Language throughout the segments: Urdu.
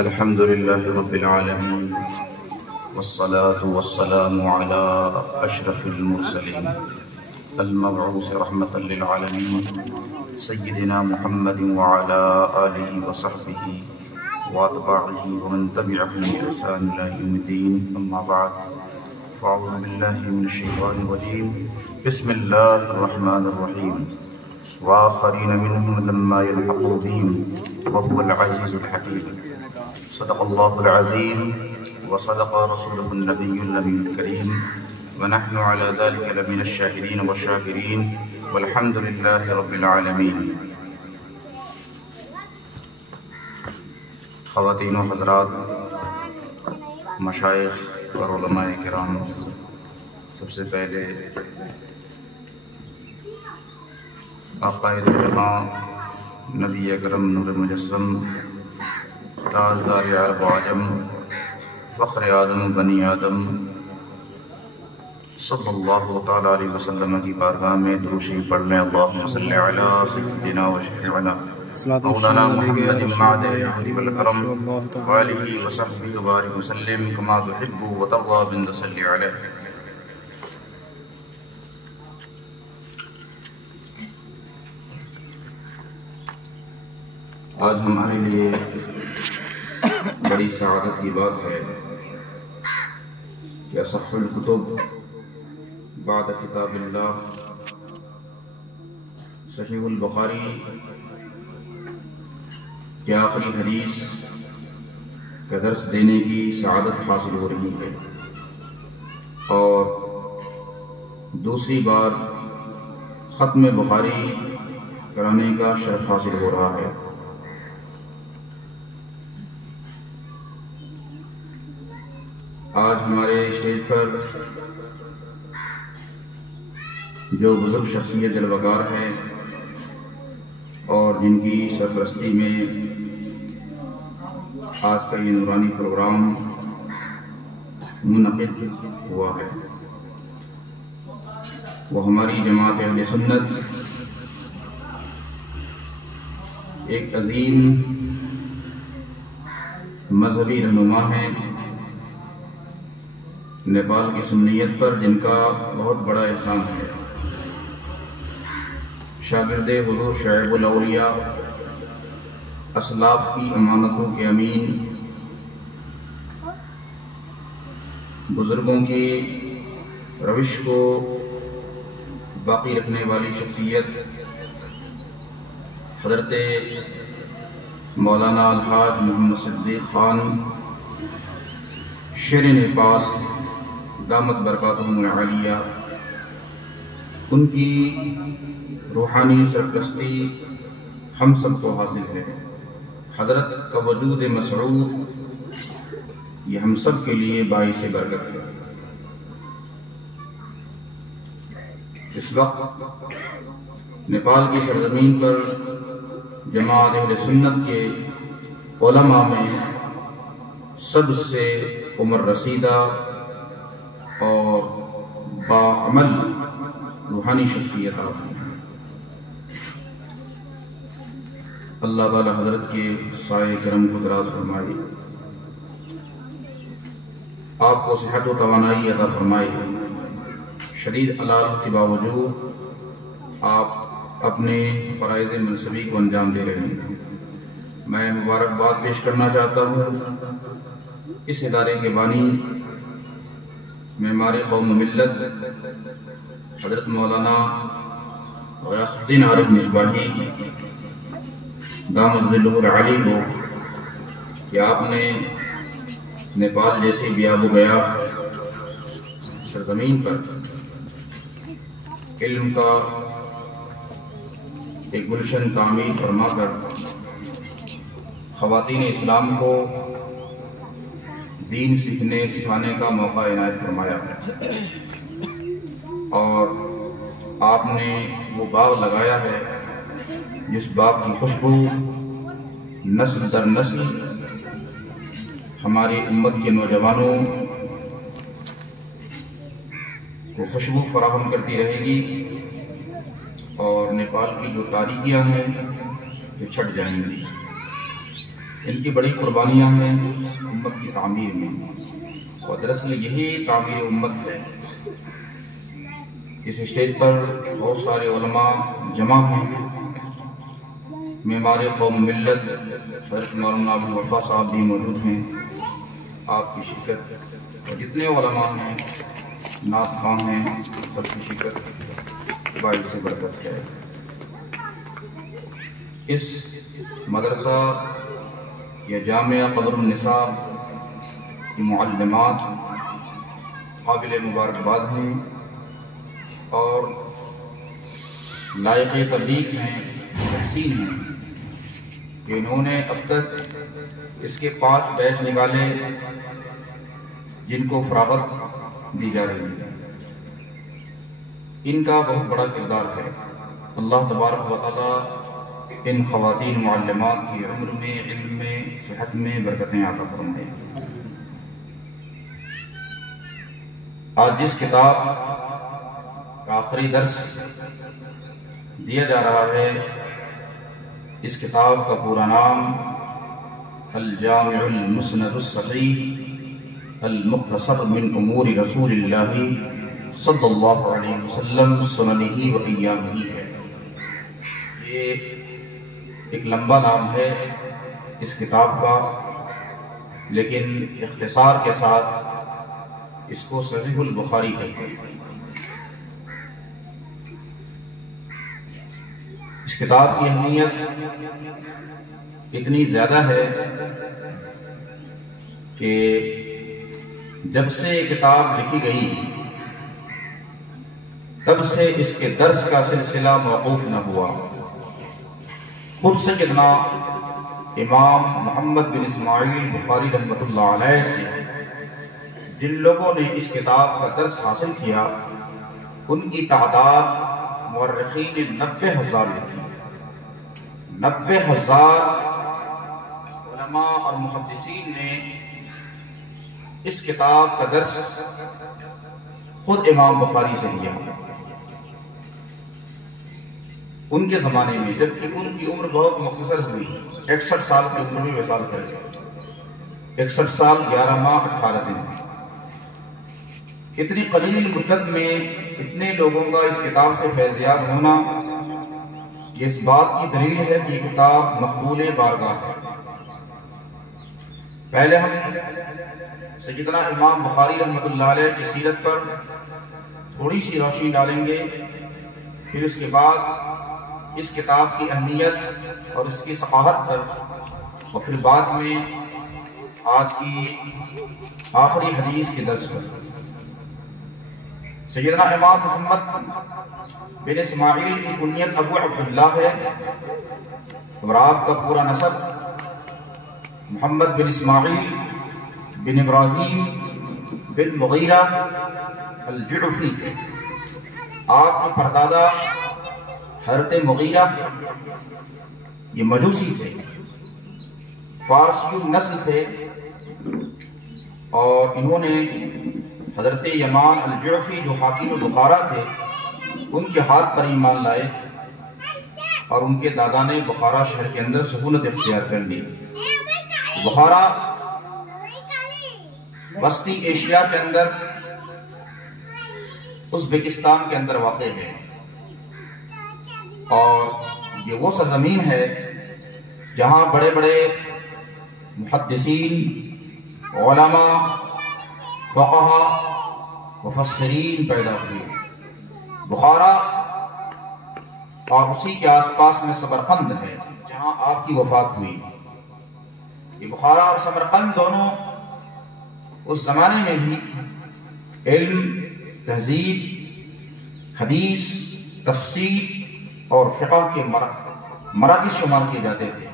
الحمد لله رب العالمين والصلاة والسلام على أشرف المرسلين المبعوث رحمة للعالمين سيدنا محمد وعلى آله وصحبه وأتباعه ومن تبعهم بإحسان إلى يوم الدين. أما بعد، فأعوذ بالله من الشيطان الرجيم. بسم الله الرحمن الرحيم. وآخرين منهم لما يلحقوا بهم وهو العزيز الحكيم. صدق الله العظيم وصدق رسوله النبي الأمين الكريم، ونحن على ذلك لمن الشاهدين والشاكرين والحمد لله رب العالمين. خواتین و حضرات، مشائخ اور علماء کرام، سب سے پہلے عقائد جماع نبی اکرم نور مجسم تاجدار عرب و عجم فخر آدم بنی آدم صلی اللہ تعالیٰ علیہ وسلم کی بارگاہ میں درود شریف پڑھ لیں. اللہم صلی علی سیدنا و شفیعنا مولانا محمد معدن الجود والکرم وآلہ وصحبہ وبارک وسلم کما تحب وترضى بن صلی علیہ. آج ہمارے لیے بڑی سعادت کی بات ہے کہ اصح الکتب بعد کتاب اللہ صحیح البخاری کے آخری حدیث کا درس دینے کی سعادت حاصل ہو رہی ہے، اور دوسری بار ختم بخاری کرانے کا شرف حاصل ہو رہا ہے. آج ہمارے اسٹیج پر جو بزرگ شخصیت جلوہ ہے اور جن کی سرپرستی میں آج کا یہ نورانی پروگرام منعقد ہوا ہے، وہ ہماری جماعت اہل سنت ایک عظیم مذہبی رہنما ہیں نیپال کی سنیت پر، جن کا بہت بڑا احسان ہے. شاگرد حضور شعیب الاولیاء، اسلاف کی امانتوں کے امین، بزرگوں کی روش کو باقی رکھنے والی شخصیت حضرت مولانا الحاج محمد صدیق خان شیر نیپال دامت برکاتہم العالیہ، ان کی روحانی سرپرستی ہم سب کو حاصل ہے. حضرت کا وجود مسعود یہ ہم سب کے لیے باعث برکت ہے. اس وقت نیپال کی سرزمین پر جماعت اہل سنت کے علماء میں سب سے عمر رسیدہ اور باعمل روحانی شخصیت آتی ہے. اللہ تعالی حضرت کے سائے کرم کو دراز فرمائے، آپ کو صحت و توانائی عطا فرمائے. شدید علالت کے باوجود آپ اپنے فرائض منصبی کو انجام دے رہے ہیں. میں مبارکباد پیش کرنا چاہتا ہوں اس ادارے کے بانی معمار قوم و ملت حضرت مولانا غیاث الدین عارف مصباحی دامت ظلہ العالی کو کہ آپ نے نیپال جیسی بیاب و گیا سرزمین پر علم کا ایک گلشن تعمیر فرما کر خواتین اسلام کو دین سیکھنے سکھانے کا موقع عنایت فرمایا، اور آپ نے وہ باغ لگایا ہے جس باغ کی خوشبو نسل در نسل ہماری امت کے نوجوانوں کو خوشبو فراہم کرتی رہے گی، اور نیپال کی جو تاریکیاں ہیں وہ چھٹ جائیں گی. ان کی بڑی قربانیاں ہیں امت کی تعمیر میں، اور دراصل یہی تعمیر امت ہے۔ اس اسٹیج پر بہت سارے علماء جمع ہیں، معمار قوم ملت حضرت مولانا ابوالوفا صاحب بھی موجود ہیں۔ آپ کی شرکت اور جتنے علماء ہیں، نعت خواں ہیں، سب کی شرکت باعث برکت ہے۔ اس مدرسہ یا جامعہ قدر النساء کی معلمات قابل مبارکباد ہیں اور لائق تبلیغ ہیں، تحسین ہیں کہ انہوں نے اب تک اس کے 5 بیچ نکالے جن کو فراغت دی جا رہی ہے۔ ان کا بہت بڑا کردار ہے۔ اللہ تبارک و تعالی ان خواتین معلمات کی عمر میں، علم میں، صحت میں برکتیں عطا فرمائے۔ آج جس کتاب کا آخری درس دیا جا رہا ہے، اس کتاب کا پورا نام الجامع المسند الصحیح المختصر من امور رسول اللہ صلی اللہ علیہ وسلم سننہ و ایامہ ہے۔ یہ ایک لمبا نام ہے اس کتاب کا، لیکن اختصار کے ساتھ اس کو صحیح البخاری کہتے ہیں۔ اس کتاب کی اہمیت اتنی زیادہ ہے کہ جب سے یہ کتاب لکھی گئی تب سے اس کے درس کا سلسلہ موقوف نہ ہوا۔ خود سیدنا امام محمد بن اسماعیل بخاری رحمۃ اللہ علیہ سے جن لوگوں نے اس کتاب کا درس حاصل کیا، ان کی تعداد مورخین نے 90,000 لکھی۔ 90,000 علماء اور محدثین نے اس کتاب کا درس خود امام بخاری سے لیا ان کے زمانے میں، جبکہ ان کی عمر بہت مختصر ہوئی، 61 سال کی عمر میں وصال کر گئے، 61 سال 11 ماہ 18 دن۔ اتنی قلیل مدت میں اتنے لوگوں کا اس کتاب سے فیضیاب ہونا یہ اس بات کی دلیل ہے کہ یہ کتاب مقبول بارگاہ ہے۔ پہلے ہم سیدنا امام بخاری رحمۃ اللہ علیہ کی سیرت پر تھوڑی سی روشنی ڈالیں گے، پھر اس کے بعد اس کتاب کی اہمیت اور اس کی ثقافت پر، اور پھر بعد میں آج کی آخری حدیث کے درس پر۔ سیدنا امام محمد بن اسماعیل کی کنیت ابو عبداللہ ہے، اور آپ کا پورا نسب محمد بن اسماعیل بن ابراہیم بن مغیرہ الجعفی ہے۔ آپ کے پردادا حضرت مغیرہ یہ مجوسی تھے، فارسی النسل تھے، اور انہوں نے حضرت یمان الجعفی جو حاکم بخارا تھے ان کے ہاتھ پر ایمان لائے، اور ان کے دادا نے بخارا شہر کے اندر سکونت اختیار کر لی۔ بخارا وسطی ایشیا کے اندر ازبکستان کے اندر واقع ہے، اور یہ وہ سرزمین ہے جہاں بڑے بڑے محدثین، علماء، فقہا، مفسرین پیدا ہوئے۔ بخارا اور اسی کے آس پاس میں سمرقند ہے جہاں آپ کی وفات ہوئی۔ یہ بخارا اور سمرقند دونوں اس زمانے میں بھی علم، تہذیب، حدیث، تفسیر اور فقہ کے مراکز شمار کیے جاتے تھے۔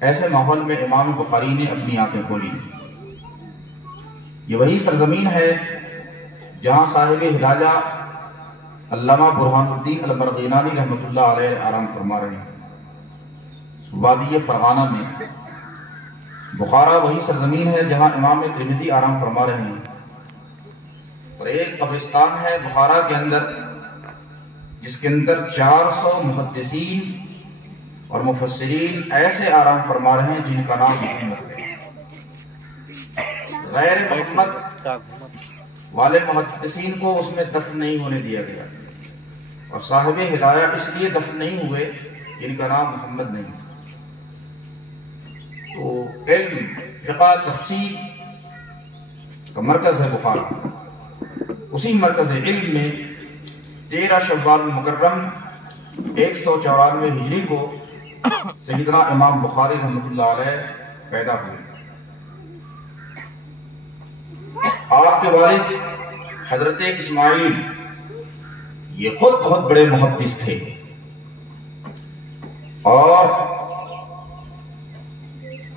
ایسے ماحول میں امام بخاری نے اپنی آنکھیں کھولی۔ یہ وہی سرزمین ہے جہاں صاحب ہلاجہ علامہ برہان الدین المرغینانی رحمۃ اللہ علیہ آرام فرما رہے ہیں۔ وادی فرغانہ میں بخارا وہی سرزمین ہے جہاں امام ترمذی آرام فرما رہے ہیں، اور ایک قبرستان ہے بخارا کے اندر جس کے اندر 400 محدثین اور مفسرین ایسے آرام فرما رہے ہیں جن کا نام محمد ہے۔ غیر محمد والے محدثین کو اس میں دفن نہیں ہونے دیا گیا، اور صاحب ہدایہ اس لیے دفن نہیں ہوئے جن کا نام محمد نہیں۔ تو علم فقہ تفسیر کا مرکز ہے بخاری، اسی مرکز علم میں 13 شوال المکرم 194 ہجری کو سیدنا امام بخاری رحمۃ اللہ علیہ پیدا ہوئے۔ آپ کے والد حضرت اسماعیل یہ خود بہت بڑے محدث تھے، اور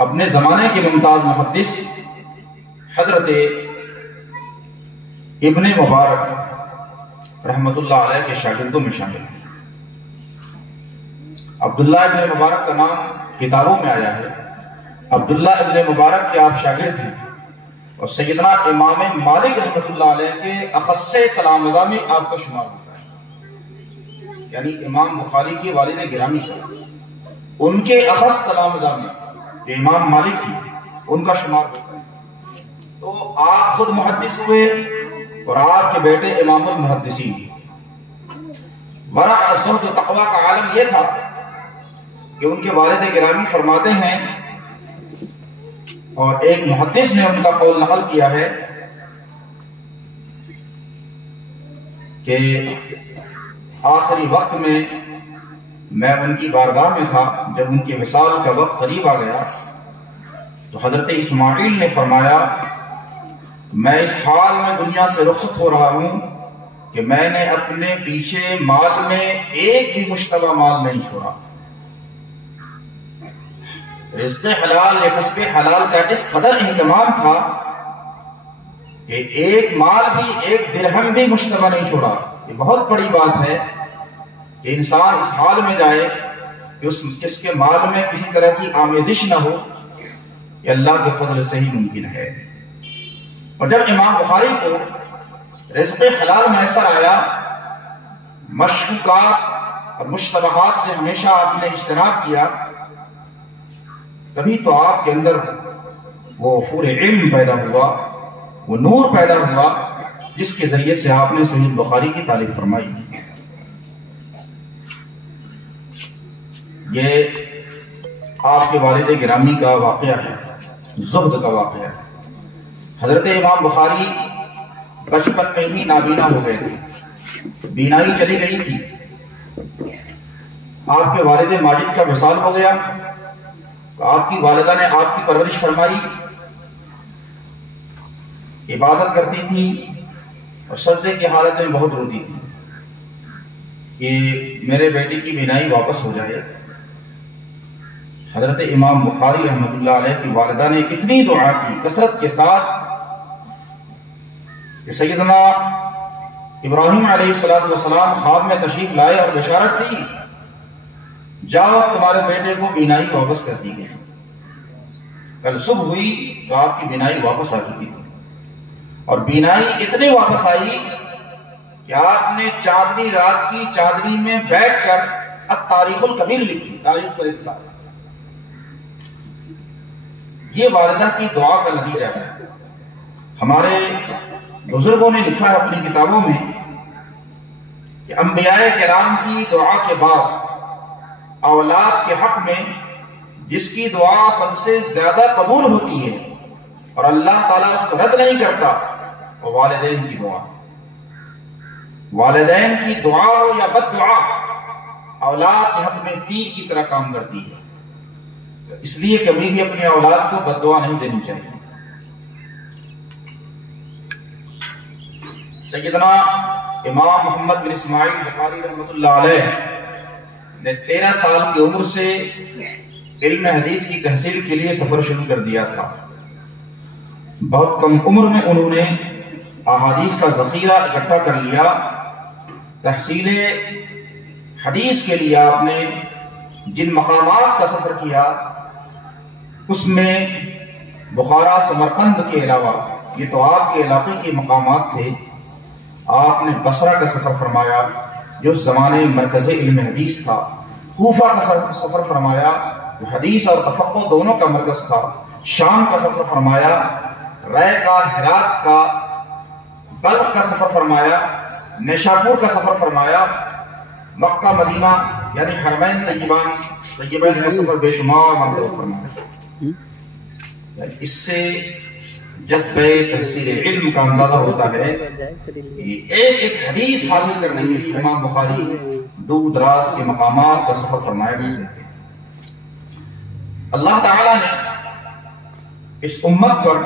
اپنے زمانے کے ممتاز محدث حضرت ابن مبارک رحمۃ اللہ علیہ کے شاگردوں میں شامل ہیں۔ عبداللہ ابن مبارک کا نام کتابوں میں آیا ہے۔ عبداللہ ابن مبارک کے آپ شاگرد ہیں، اور سیدنا امام مالک رحمۃ اللہ علیہ کے اخص تلامذہ میں آپ کا شمار ہوتا ہے، یعنی امام بخاری کے والد گرامی کا ان کے اخص تلامذہ میں جو امام مالک ہیں ان کا شمار ہوتا ہے۔ تو آپ خود محدث ہوئے اور آپ کے بیٹے امام المحدثین۔ ورع زہد و تقوی کا عالم یہ تھا کہ ان کے والد گرامی فرماتے ہیں، اور ایک محدث نے ان کا قول نقل کیا ہے کہ آخری وقت میں میں ان کی بارگاہ میں تھا، جب ان کے وصال کا وقت قریب آ گیا تو حضرت اسماعیل نے فرمایا میں اس حال میں دنیا سے رخصت ہو رہا ہوں کہ میں نے اپنے پیچھے مال میں ایک بھی مشتبہ مال نہیں چھوڑا۔ رزق حلال یا کسب حلال کا اس قدر اہتمام تھا کہ ایک مال بھی، ایک درہم بھی مشتبہ نہیں چھوڑا۔ یہ بہت بڑی بات ہے کہ انسان اس حال میں جائے کہ اس کے مال میں کسی طرح کی آمیزش نہ ہو، یہ اللہ کے فضل سے ہی ممکن ہے۔ اور جب امام بخاری کو رزق حلال میسر آیا، مشکوکات اور مشتبہات سے ہمیشہ آپ نے اجتناب کیا، تبھی تو آپ کے اندر وہ فور علم پیدا ہوا، وہ نور پیدا ہوا جس کے ذریعے سے آپ نے صحیح بخاری کی تعریف فرمائی۔ یہ آپ کے والد گرامی کا واقعہ ہے، زہد کا واقعہ ہے۔ حضرت امام بخاری بچپن میں ہی نابینا ہو گئے تھے، بینائی چلی گئی تھی۔ آپ کے والد ماجد کا وصال ہو گیا تو آپ کی والدہ نے آپ کی پرورش فرمائی، عبادت کرتی تھی اور سجدے کی حالت میں بہت روتی تھی کہ میرے بیٹے کی بینائی واپس ہو جائے۔ حضرت امام بخاری رحمۃ اللہ علیہ کی والدہ نے اتنی دعا کی کثرت کے ساتھ کہ سیدنا ابراہیم علیہ السلام خواب میں تشریف لائے اور بشارت دی، جاؤ تمہارے بیٹے کو بینائی واپس کر دی گئی۔ کل صبح ہوئی تو آپ کی بینائی واپس آ چکی تھی، اور بینائی اتنی واپس آئی کہ آپ نے چاندنی رات کی چادری میں بیٹھ کر التاریخ الکبیر لکھی، تاریخ پر اطلاع۔ یہ والدہ کی دعا کا نتیجہ ہے۔ ہمارے بزرگوں نے لکھا ہے اپنی کتابوں میں کہ انبیاء کرام کی دعا کے بعد اولاد کے حق میں جس کی دعا سب سے زیادہ قبول ہوتی ہے اور اللہ تعالیٰ اس کو رد نہیں کرتا، وہ والدین کی دعا۔ والدین کی دعا ہو یا بد دعا، اولاد کے حق میں تیر کی طرح کام کرتی ہے۔ اس لیے کبھی بھی اپنی اولاد کو بد دعا نہیں دینی چاہیے۔ سیدنا امام محمد بن اسماعیل بخاری رحمۃ اللہ علیہ نے 13 سال کی عمر سے علم حدیث کی تحصیل کے لیے سفر شروع کر دیا تھا۔ بہت کم عمر میں انہوں نے احادیث کا ذخیرہ اکٹھا کر لیا۔ تحصیل حدیث کے لیے آپ نے جن مقامات کا سفر کیا اس میں بخارا سمرقند کے علاوہ، یہ تو آپ کے علاقے کے مقامات تھے، آپ نے بصرہ کا سفر فرمایا جو اس زمانے مرکز علم حدیث تھا، کوفہ کا سفر فرمایا، حدیث اور تفقہ دونوں کا مرکز تھا، شام کا سفر فرمایا، رے کا، ہرات کا، بلخ کا سفر فرمایا، نیشاپور کا سفر فرمایا، مکہ مدینہ یعنی حرمین طیبین کا سفر بے شمار مرتبہ فرمایا۔ اس سے جذبہ تحصیل علم کا اندازہ ہوتا ہے کہ ایک ایک حدیث حاصل کرنے کے لیے امام بخاری دور دراز کے مقامات کا سفر فرمایا کرتے تھے۔ اللہ تعالیٰ نے اس امت پر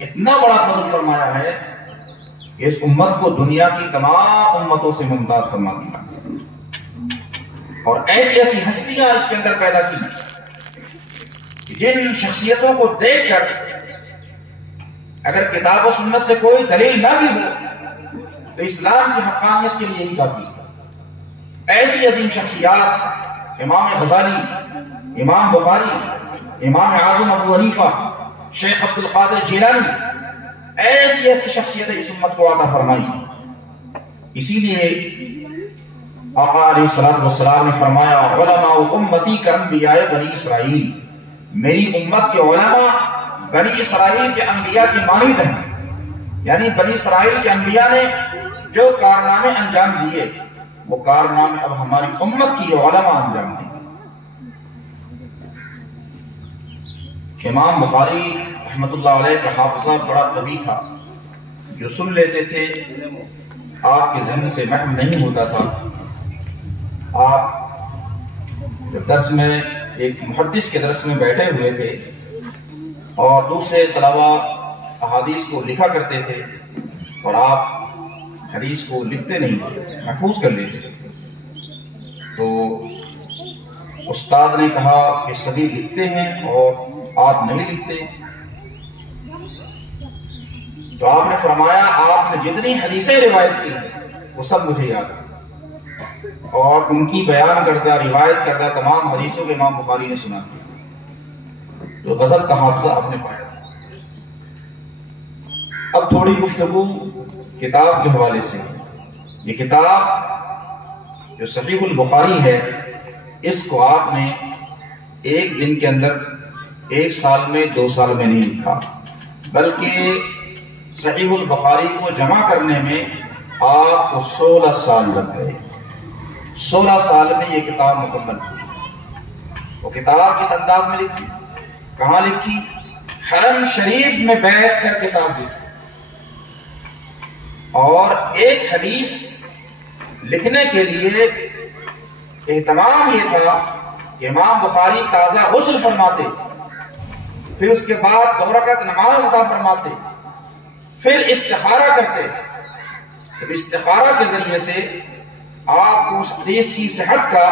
اتنا بڑا فضل فرمایا ہے کہ اس امت کو دنیا کی تمام امتوں سے ممتاز فرما دیا، اور ایسی ایسی ہستیاں اس کے اندر پیدا کی جن شخصیتوں کو دیکھ کر اگر کتاب و سنت سے کوئی دلیل نہ بھی ہو تو اسلام کی حقانیت کے لیے ہی کافی ہے۔ ایسی عظیم شخصیات امام غزالی، امام بخاری، امام اعظم ابو حنیفہ، شیخ عبد القادر جیلانی، ایسی ایسی شخصیتیں اس امت کو عطا فرمائی۔ اسی لیے آقا علیہ السلام نے فرمایا علماء امتی کا انبیاء بنی اسرائیل، میری امت کے علماء بنی اسرائیل کے انبیاء کی مانند ہیں، یعنی بنی اسرائیل کے انبیاء نے جو کارنامے انجام دیے وہ کارنامے اب ہماری امت کی علماء انجام دیں۔ امام بخاری رحمۃ اللہ علیہ کا حافظہ بڑا قوی تھا، جو سن لیتے تھے آپ کے ذہن سے محو نہیں ہوتا تھا۔ آپ جب درس میں ایک محدث کے درس میں بیٹھے ہوئے تھے اور دوسرے طلبہ احادیث کو لکھا کرتے تھے اور آپ حدیث کو لکھتے نہیں تھے، محفوظ کر لیتے تھے، تو استاد نے کہا کہ سبھی لکھتے ہیں اور آپ نہیں لکھتے، تو آپ نے فرمایا آپ نے جتنی حدیثیں روایت کی وہ سب مجھے یاد ہے، اور ان کی بیان کردہ روایت کردہ تمام حدیثوں کے امام بخاری نے سنا دیا، تو غزل کا حافظہ آپ نے پایا۔ اب تھوڑی گفتگو کتاب کے حوالے سے۔ یہ کتاب جو صحیح البخاری ہے، اس کو آپ نے ایک دن کے اندر، ایک سال میں، 2 سال میں نہیں لکھا، بلکہ صحیح البخاری کو جمع کرنے میں آپ کو 16 سال لگ گئے۔ 16 سال میں یہ کتاب مکمل ہوئی۔ وہ کتاب کس انداز میں لکھی، کہاں لکھی؟ حرم شریف میں بیٹھ کر کتاب لکھی، اور ایک حدیث لکھنے کے لیے اہتمام یہ تھا کہ امام بخاری تازہ غسل فرماتے، پھر اس کے بعد 2 رکعت نماز ادا فرماتے، پھر استخارہ کرتے، پھر استخارہ کے ذریعے سے آپ کو اس حدیث کی صحت کا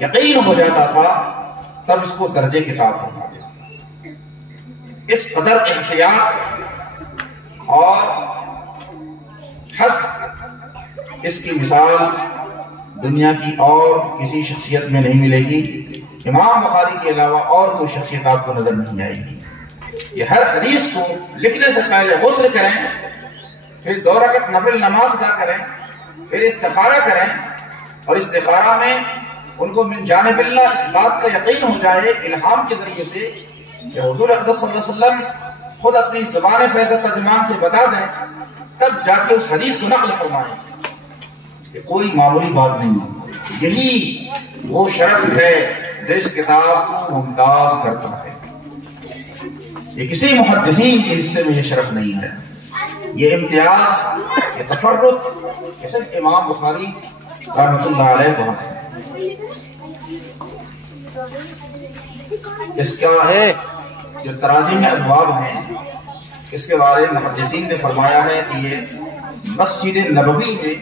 یقین ہو جاتا تھا، تب اس کو درجے کتاب فرماتے۔ اس قدر احتیاط اور حسب اس کی مثال دنیا کی اور کسی شخصیت میں نہیں ملے گی۔ امام بخاری کے علاوہ اور کوئی شخصیت آپ کو نظر نہیں آئے گی۔ یہ ہر حدیث کو لکھنے سے پہلے غسل کریں، پھر 2 رکعت نفل نماز ادا کریں، پھر استخارہ کریں، اور استخارہ میں ان کو من جانب اللہ اس بات کا یقین ہو جائے الہام کے ذریعے سے کہ حضور اقدس صلی اللہ علیہ وسلم خود اپنی زبان فیض ترجمان سے بتا دیں، تب جا کے اس حدیث کو نقل فرمائیں۔ یہ کوئی معمولی بات نہیں ہے، یہی وہ شرف ہے جو اس کتاب کو ممتاز کرتا ہے۔ یہ کسی محدثین کے حصے میں یہ شرف نہیں ہے، یہ امتیاز، یہ تفرد یہ صرف امام بخاری رحمۃ اللہ علیہ کو ہے۔ اس کا جو تراجم ابواب ہیں، اس کے بارے میں محدثین نے فرمایا ہے کہ یہ مسجد نبوی میں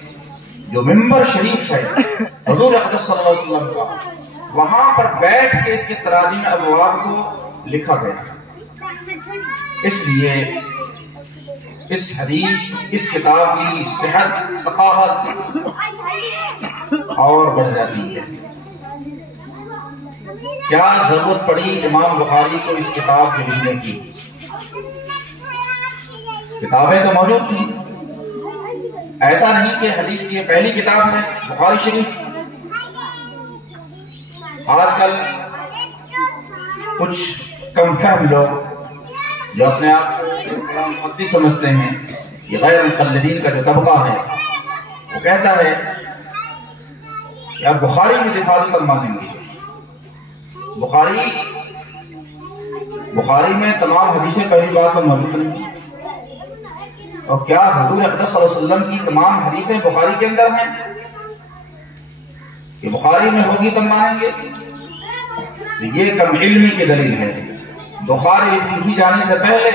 جو ممبر شریف ہے حضور اقدس صلی اللہ علیہ وسلم کا، وہاں پر بیٹھ کے اس کے تراجم ابواب کو لکھا گیا۔ اس لیے اس حدیث، اس کتاب کی صحت، ثقافت اور بڑھ جاتی ہے۔ کیا ضرورت پڑی امام بخاری کو اس کتاب کے لکھنے کی؟ کتابیں تو موجود تھیں، ایسا نہیں کہ حدیث کی یہ پہلی کتاب ہے بخاری شریف، آج کل کچھ کم فہم لوگ جو اپنے آپ کو قرآن محدث سمجھتے ہیں، یہ غیر مقلدین کا جو طبقہ ہے، وہ کہتا ہے کہ آپ بخاری میں دکھا دو تب مانیں گے۔ بخاری میں تمام حدیثیں پہلی بات تو موجود نہیں، اور کیا حضور اقدس صلی اللہ علیہ وسلم کی تمام حدیثیں بخاری کے اندر ہیں کہ بخاری میں ہوگی تب مانیں گے؟ یہ کم علمی کی دلیل ہے۔ بخاری لکھی جانے سے پہلے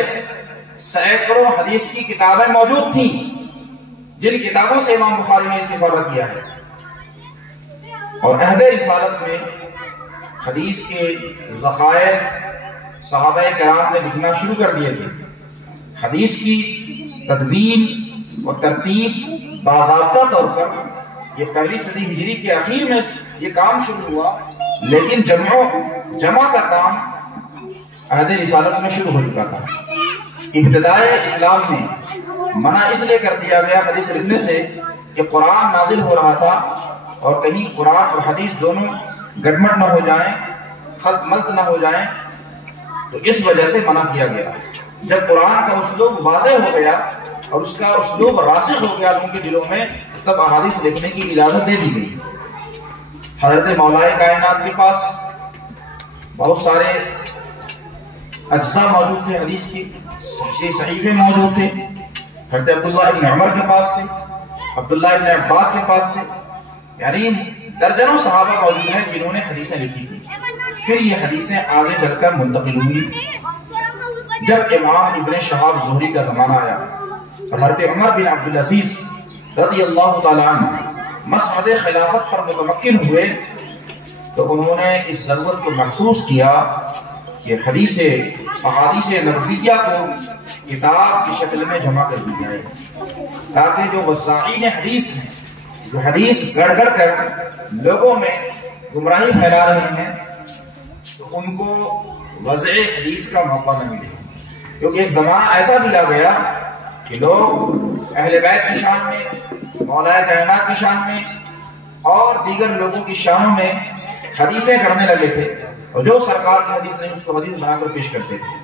سینکڑوں حدیث کی کتابیں موجود تھیں، جن کتابوں سے امام بخاری نے استفادہ کیا ہے، اور عہد رسالت میں حدیث کے ذخائر صحابہ کرام نے لکھنا شروع کر دیے تھے۔ حدیث کی تدوین و ترتیب باضابطہ طور پر یہ پہلی صدی ہجری کے اخیر میں یہ کام شروع ہوا، لیکن جمع کا کام عہد رسالت میں شروع ہو چکا تھا۔ ابتدائے اسلام میں منع اس لیے کر دیا گیا حدیث لکھنے سے کہ قرآن نازل ہو رہا تھا اور کہیں قرآن اور حدیث دونوں گڑبڑ نہ ہو جائیں، خلط ملط نہ ہو جائیں، تو اس وجہ سے منع کیا گیا۔ جب قرآن کا اسلوب واضح ہو گیا اور اس کا اسلوب راسخ ہو گیا ان کے دلوں میں، تب احادیث لکھنے کی اجازت دے دی گئی۔ حضرت مولا کائنات کے پاس بہت سارے اجزاء موجود تھے، حدیث کی صحیفے موجود تھے۔ حضرت عبداللہ ابن عمر کے پاس تھے، عبداللہ ابن عباس کے پاس تھے، یعنی درجنوں صحابہ موجود ہیں جنہوں نے حدیثیں لکھی تھی۔ پھر یہ حدیثیں آگے چل کر منتقل ہوئی۔ جب امام ابن شہاب زہری کا زمانہ آیا اور حضرت عمر بن عبدالعزیز رضی اللہ تعالیٰ عنہ مصعد خلافت پر متمکن ہوئے، تو انہوں نے اس ضرورت کو محسوس کیا کہ احادیث نبویہ کو کتاب کی شکل میں جمع کر دی جائے، تاکہ جو وضاعین حدیث ہیں، جو حدیث گڑ گڑ کر لوگوں میں گمراہی پھیلا رہے ہیں، تو ان کو وضع حدیث کا موقع نہ ملے۔ کیونکہ ایک زمانہ ایسا بھی آ گیا کہ لوگ اہل بیت کی شان میں، مولا کائنات کی شان میں اور دیگر لوگوں کی شانوں میں حدیثیں کرنے لگے تھے، اور جو سرکار کی حدیث نہیں اس کو حدیث بنا کر پیش کرتے تھے۔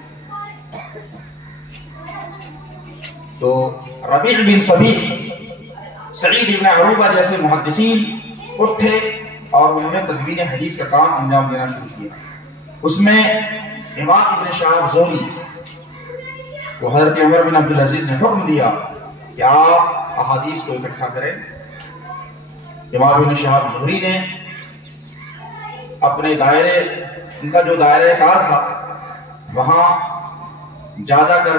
تو ربیع بن صبیح، سعید بن عروبہ جیسے محدثین اٹھے اور انہوں نے تدوین حدیث کا کام انجام دینا شروع کیا۔ اس میں امام ابن شہاب زہری کو حضرت عمر بن عبدالعزیز نے حکم دیا کہ آپ احادیث کو اکٹھا کریں۔ امام ابن شہاب زہری نے اپنے ان کا جو دائرہ کار تھا وہاں جا کر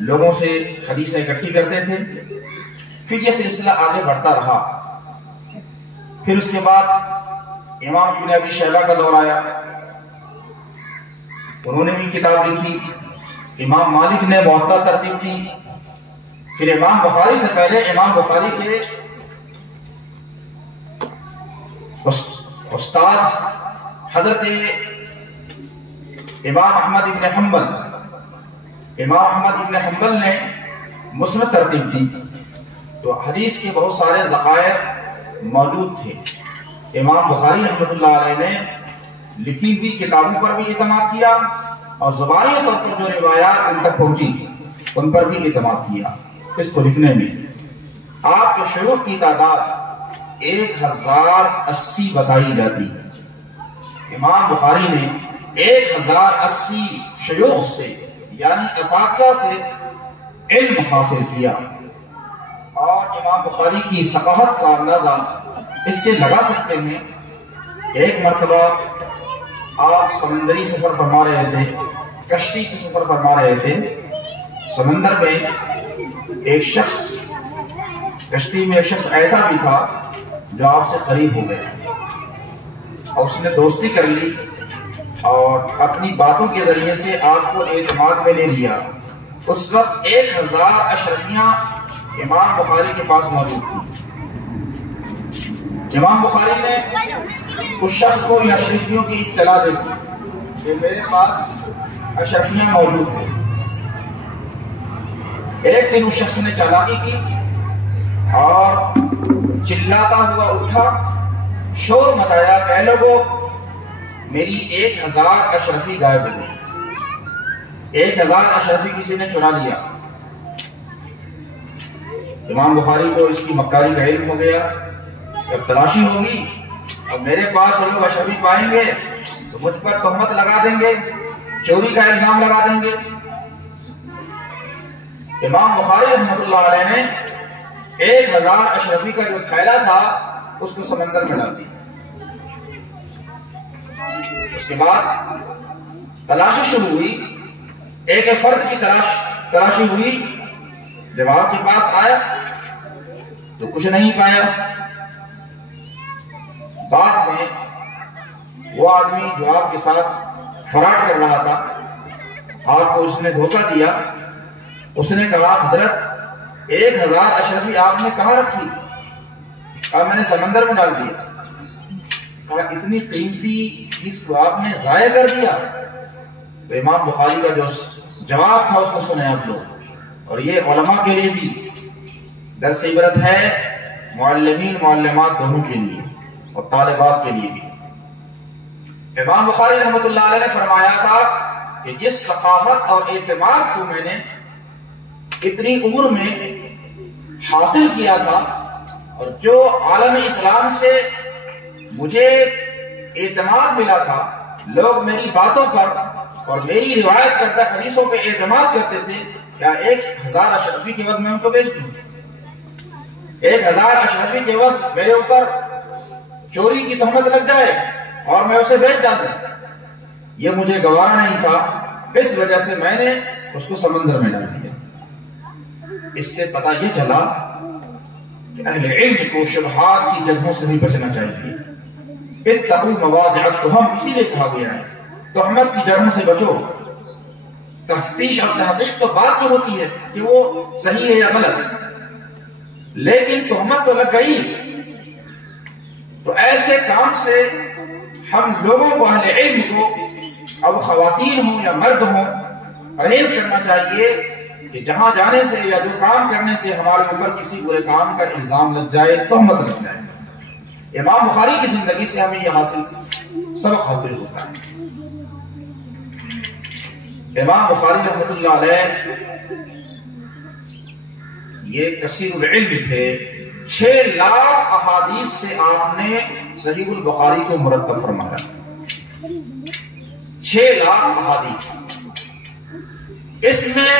لوگوں سے حدیثیں اکٹھی کرتے تھے۔ پھر یہ سلسلہ آگے بڑھتا رہا۔ پھر اس کے بعد امام ابن ابی شیبہ کا دور آیا، انہوں نے بھی کتاب لکھی۔ امام مالک نے موطا ترتیب دی۔ پھر امام بخاری سے پہلے امام بخاری کے استاذ حضرت امام احمد ابن حنبل نے مسند ترتیب دی۔ تو حدیث کے بہت سارے ذخائر موجود تھے۔ امام بخاری رحمۃ اللہ علیہ نے لکھی ہوئی کتابوں پر بھی اعتماد کیا اور زبانی طور پر جو روایات ان تک پہنچی ان پر بھی اعتماد کیا۔ اس کو لکھنے میں آپ کے شیوخ کی تعداد 1080 بتائی جاتی ہے۔ امام بخاری نے 1080 شیوخ سے یعنی اساتذہ سے علم حاصل کیا، اور امام بخاری کی ثقافت کا اندازہ اس سے لگا سکتے ہیں۔ ایک مرتبہ آپ سمندری سفر فرما رہے تھے، کشتی سے سفر فرما رہے تھے، سمندر میں کشتی میں ایک شخص ایسا بھی تھا جو آپ سے قریب ہو گیا اور اس نے دوستی کر لی اور اپنی باتوں کے ذریعے سے آپ کو اعتماد میں لے لیا۔ اس وقت 1000 اشرفیاں امام بخاری کے پاس موجود تھی۔ امام بخاری نے اس شخص کو ان اشرفیوں کی اطلاع دے دی کہ میرے پاس اشرفیاں موجود ہیں۔ ایک دن اس شخص نے چالاکی کی اور چلاتا ہوا اٹھا، شور مچایا کہ اے لوگوں، میری 1000 اشرفی غائب ہو گئی، 1000 اشرفی کسی نے چرا لیا۔ امام بخاری کو اس کی مکاری کا علم ہو گیا، جب تلاشی ہوگی اب میرے پاس لوگ اشرفی پائیں گے تو مجھ پر تہمت لگا دیں گے، چوری کا الزام لگا دیں گے۔ امام بخاری رحمۃ اللہ علیہ نے 1000 اشرفی کا جو تھیلا تھا اس کو سمندر میں ڈال دیا۔ اس کے بعد تلاشی شروع ہوئی، ایک فرد کی تلاشی ہوئی۔ جب آپ کے پاس آیا تو کچھ نہیں پایا۔ بعد میں وہ آدمی جو آپ کے ساتھ فراڈ کر رہا تھا، آپ کو اس نے دھوکہ دیا، اس نے کہا حضرت 1000 اشرفی آپ نے کہاں رکھی؟ کہا میں نے سمندر میں ڈال دیا۔ کہا اتنی قیمتی چیز کو آپ نے ضائع کر دیا؟ تو امام بخاری کا جو جواب تھا اس کو سنے آپ لوگ، اور یہ علماء کے لیے بھی درس عبرت ہے، معلمین معلمات دونوں کے لیے اور طالبات کے لیے بھی۔ امام بخاری رحمۃ اللہ علیہ نے فرمایا تھا کہ جس ثقافت اور اعتماد کو میں نے اتنی عمر میں حاصل کیا تھا، اور جو عالم اسلام سے مجھے اعتماد ملا تھا، لوگ میری باتوں پر اور میری روایت کردہ حدیثوں پہ اعتماد کرتے تھے، کیا 1000 اشرفی کے عوض میں ان کو بیچ دوں؟ 1000 اشرفی کے عوض میرے اوپر چوری کی تہمت لگ جائے اور میں اسے بیچ ڈالوں؟ یہ مجھے گوارا نہیں تھا، اس وجہ سے میں نے اس کو سمندر میں ڈال دیا۔ اس سے پتہ یہ چلا کہ اہل علم کو شبہات کی جگہوں سے بھی بچنا چاہیے۔ اتقوا مواضع التہم، اسی لیے کہا گیا ہے تہمت کی جگہوں سے بچو۔ تفتیش اور تحقیق تو بات میں ہوتی ہے کہ وہ صحیح ہے یا غلط، لیکن تہمت تو لگ گئی، تو ایسے کام سے ہم لوگوں کو، اہل علم کو، اب خواتین ہوں یا مرد ہوں، پرہیز کرنا چاہیے کہ جہاں جانے سے یا جو کام کرنے سے ہمارے اوپر کسی برے کام کا الزام لگ جائے، تہمت لگ جائے۔ امام بخاری کی زندگی سے ہمیں یہ سبق حاصل ہوتا ہے۔ امام بخاری رحمۃ اللہ علیہ یہ کثیر العلم تھے، 6 لاکھ احادیث سے آپ نے صحیح البخاری کو مرتب فرمایا۔ 6 لاکھ احادیث، اس میں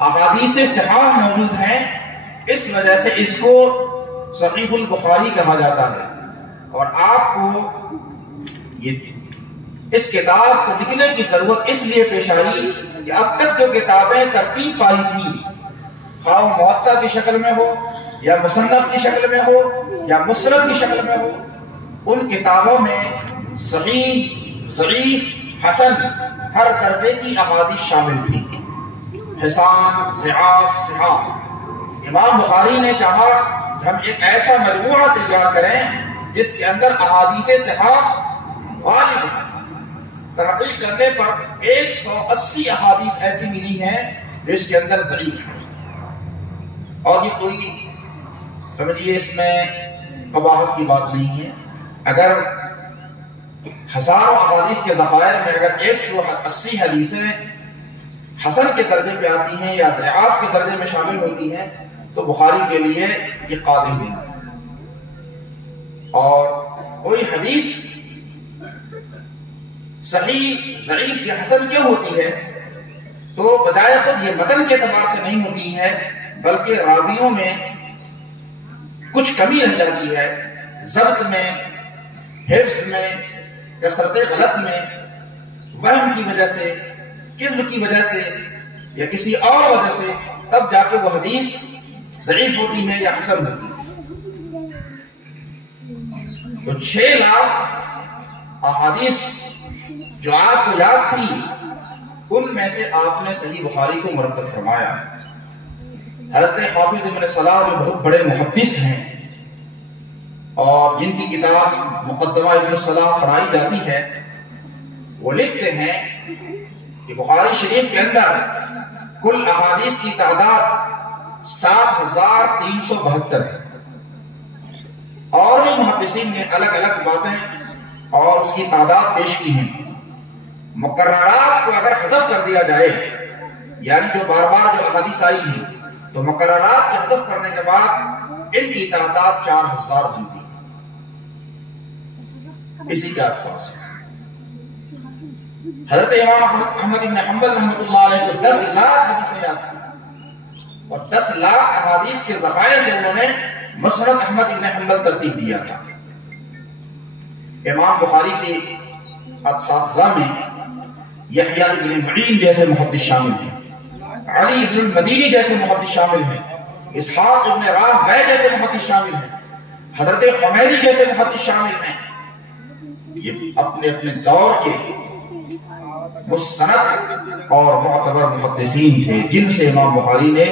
احادیث صحاح موجود ہیں، اس وجہ سے اس کو صحیح البخاری کہا جاتا ہے۔ اور آپ کو اس کتاب کو لکھنے کی ضرورت اس لیے پیش آئی کہ اب تک جو کتابیں ترتیب پائی تھیں، خواہ وہ موطا کی شکل میں ہو یا مصنف کی شکل میں ہو یا مسند کی شکل میں ہو، ان کتابوں میں صحیح، ضعیف، حسن ہر درجے کی احادیث شامل تھی، حسان، ضعاف، صحاح۔ امام بخاری نے چاہا کہ ہم ایک ایسا مجموعہ تیار کریں جس کے اندر احادیث صحاح غالب ہیں۔ تحقیق کرنے پر 180 احادیث ایسی ملی ہیں جس کے اندر ضعیف ہے، اور یہ کوئی سمجھیے اس میں قباحت کی بات نہیں ہے۔ اگر ہزاروں احادیث کے ذخائر میں اگر 180 حدیثیں حسن کے درجے پہ آتی ہیں یا ضعاف کے درجے میں شامل ہوتی ہیں تو بخاری کے لیے یہ قادر نہیں۔ اور کوئی حدیث صحیح، ضعیف یا حسن کیوں ہوتی ہے تو بجائے خود یہ متن کے اعتبار سے نہیں ہوتی ہے، بلکہ راویوں میں کچھ کمی رہ جاتی ہے، ضبط میں، حفظ میں، کثرت غلط میں، وہم کی وجہ سے، کذب کی وجہ سے یا کسی اور وجہ سے، تب جا کے وہ حدیث ضعیف ہوتی ہے یا حسن ہوتی ہے۔ تو 6 لاکھ احادیث جو آپ کو یاد تھی، ان میں سے آپ نے صحیح بخاری کو مرتب فرمایا۔ حضرت حافظ ابن صلاح جو بہت بڑے محدث ہیں اور جن کی کتاب مقدمہ ابن صلاح پڑھائی جاتی ہے، وہ لکھتے ہیں کہ بخاری شریف کے اندر کل احادیث کی تعداد 7372 ہے، اور بھی محدثین نے الگ الگ باتیں اور اس کی تعداد پیش کی ہیں. مقررات کو اگر حذف کر دیا جائے، یعنی جو بار بار جو احادیث آئی ہیں، تو مقررات کے حذف کرنے کے بعد ان کی تعداد 4000 بنتی ہے. اسی کے آس پاس حضرت امام احمد بن حنبل رحمۃ اللہ علیہ کو 10 لاکھ حدیثیں یاد تھی، اور 10 لاکھ احادیث کے ذخائر سے انہوں نے مسند احمد بن حنبل ترتیب دیا تھا. امام بخاری کے اساتذہ میں یحییٰ بن معین جیسے محدث شامل ہیں، علی بن المدینی جیسے محدث شامل ہیں، اسحاق بن راہویہ جیسے محدث شامل ہیں، حضرت حمیدی جیسے محدث شامل ہیں. یہ اپنے اپنے دور کے مستند اور معتبر محدثین تھے جن سے امام بخاری نے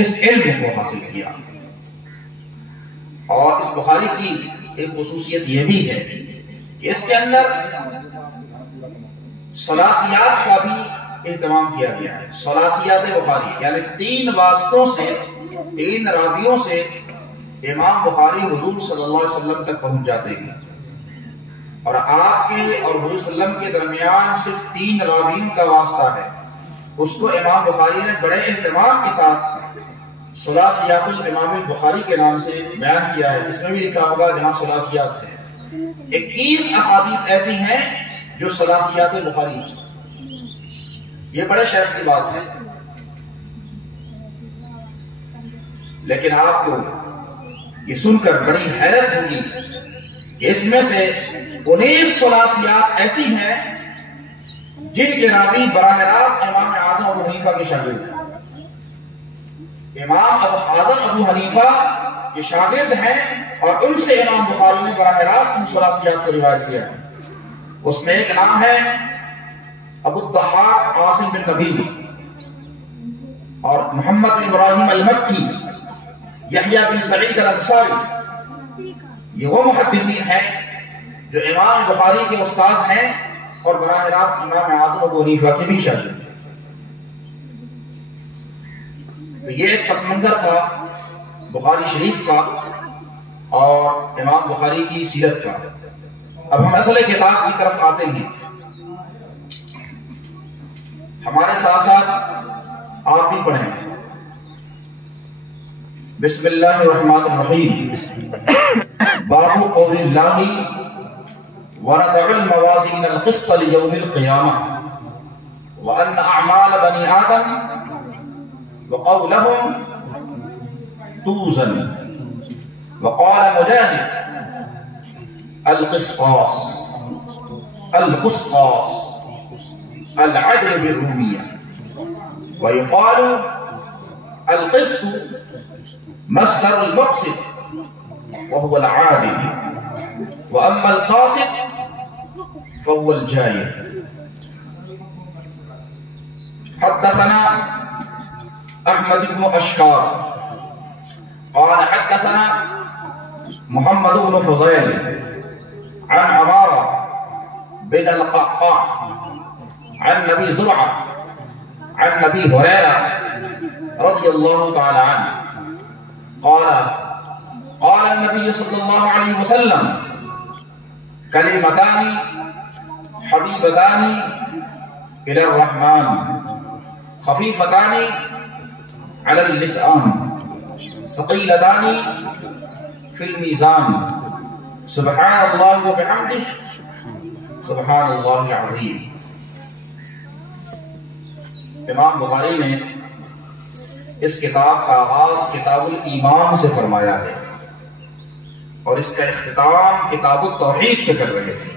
اس علم کو حاصل کیا. اور اس بخاری کی ایک خصوصیت یہ بھی ہے کہ اس کے اندر ثلاثیات کا بھی اہتمام کیا گیا ہے. ثلاثیات بخاری یعنی 3 واسطوں سے، 3 راویوں سے امام بخاری حضور صلی اللہ علیہ وسلم تک پہنچ جاتے ہیں، اور آپ کے اور حضور صلی اللہ علیہ وسلم کے درمیان صرف 3 راویوں کا واسطہ ہے. اس کو امام بخاری نے بڑے اہتمام کے ساتھ ثلاثیات الامام البخاری کے نام سے بیان کیا ہے. اس میں بھی لکھا ہوگا جہاں ثلاثیات ہے. 21 احادیث ایسی ہیں جو ثلاثیات بخاری ہیں. یہ بڑے شرف کی بات ہے. لیکن آپ کو یہ سن کر بڑی حیرت ہوگی کہ اس میں سے 19 ثلاثیات ایسی ہیں جن کے راوی براہ راست امام اعظم ابو حنیفہ کے شاگرد ہیں. امام اعظم ابو حنیفہ کے شاگرد ہیں اور ان سے امام بخاری نے براہ راست ان ثلاثیات کو روایت کیا ہے. اس میں ایک نام ہے ابو الضحاک عاصم بن نبیل، اور محمد بن ابراہیم المکی، یحییٰ بن سعید الانصاری. یہ وہ محدثین ہیں جو امام بخاری کے استاذ ہیں اور براہ راست امام اعظم ابو حنیفہ کے بھی شاگرد ہیں. تو یہ ایک پس منظر تھا بخاری شریف کا اور امام بخاری کی سیرت کا. اب ہم اصل کتاب کی طرف آتے ہیں. ہمارے ساتھ ساتھ آپ بھی پڑھیں. بسم اللہ الرحمن الرحیم. باب قول اللہ وَنَضَعُ الْمَوَازِينَ الْقِسْطَ لِيَوْمِ الْقِيَامَةِ وَأَنَّ أَعْمَالَ بَنِي آدَمَ وَقَوْلَهُمْ تُوزَنُ. وقال مجاهد القسطاس العدل بالرومية. ويقال القسط مصدر المقسط وهو العادل، وأما القاسط فهو الجاير. حدثنا أحمد بن أشكار قال حدثنا محمد بن فضيل عن عمارة بن القعقاع عن نبي زرعة عن نبي هريرة رضي الله تعالى عنه قال النبي صلى الله عليه وسلم كلمتان حبيبتان إلى الرحمن خفيفتان على اللسان ثقيلتان في الميزان سبحان الله وبحمده سبحان الله العظيم. امام بخاری نے اس کتاب کا آغاز کتاب الایمان سے فرمایا ہے اور اس کا اختتام کتاب التوحید پہ کر رہے ہیں،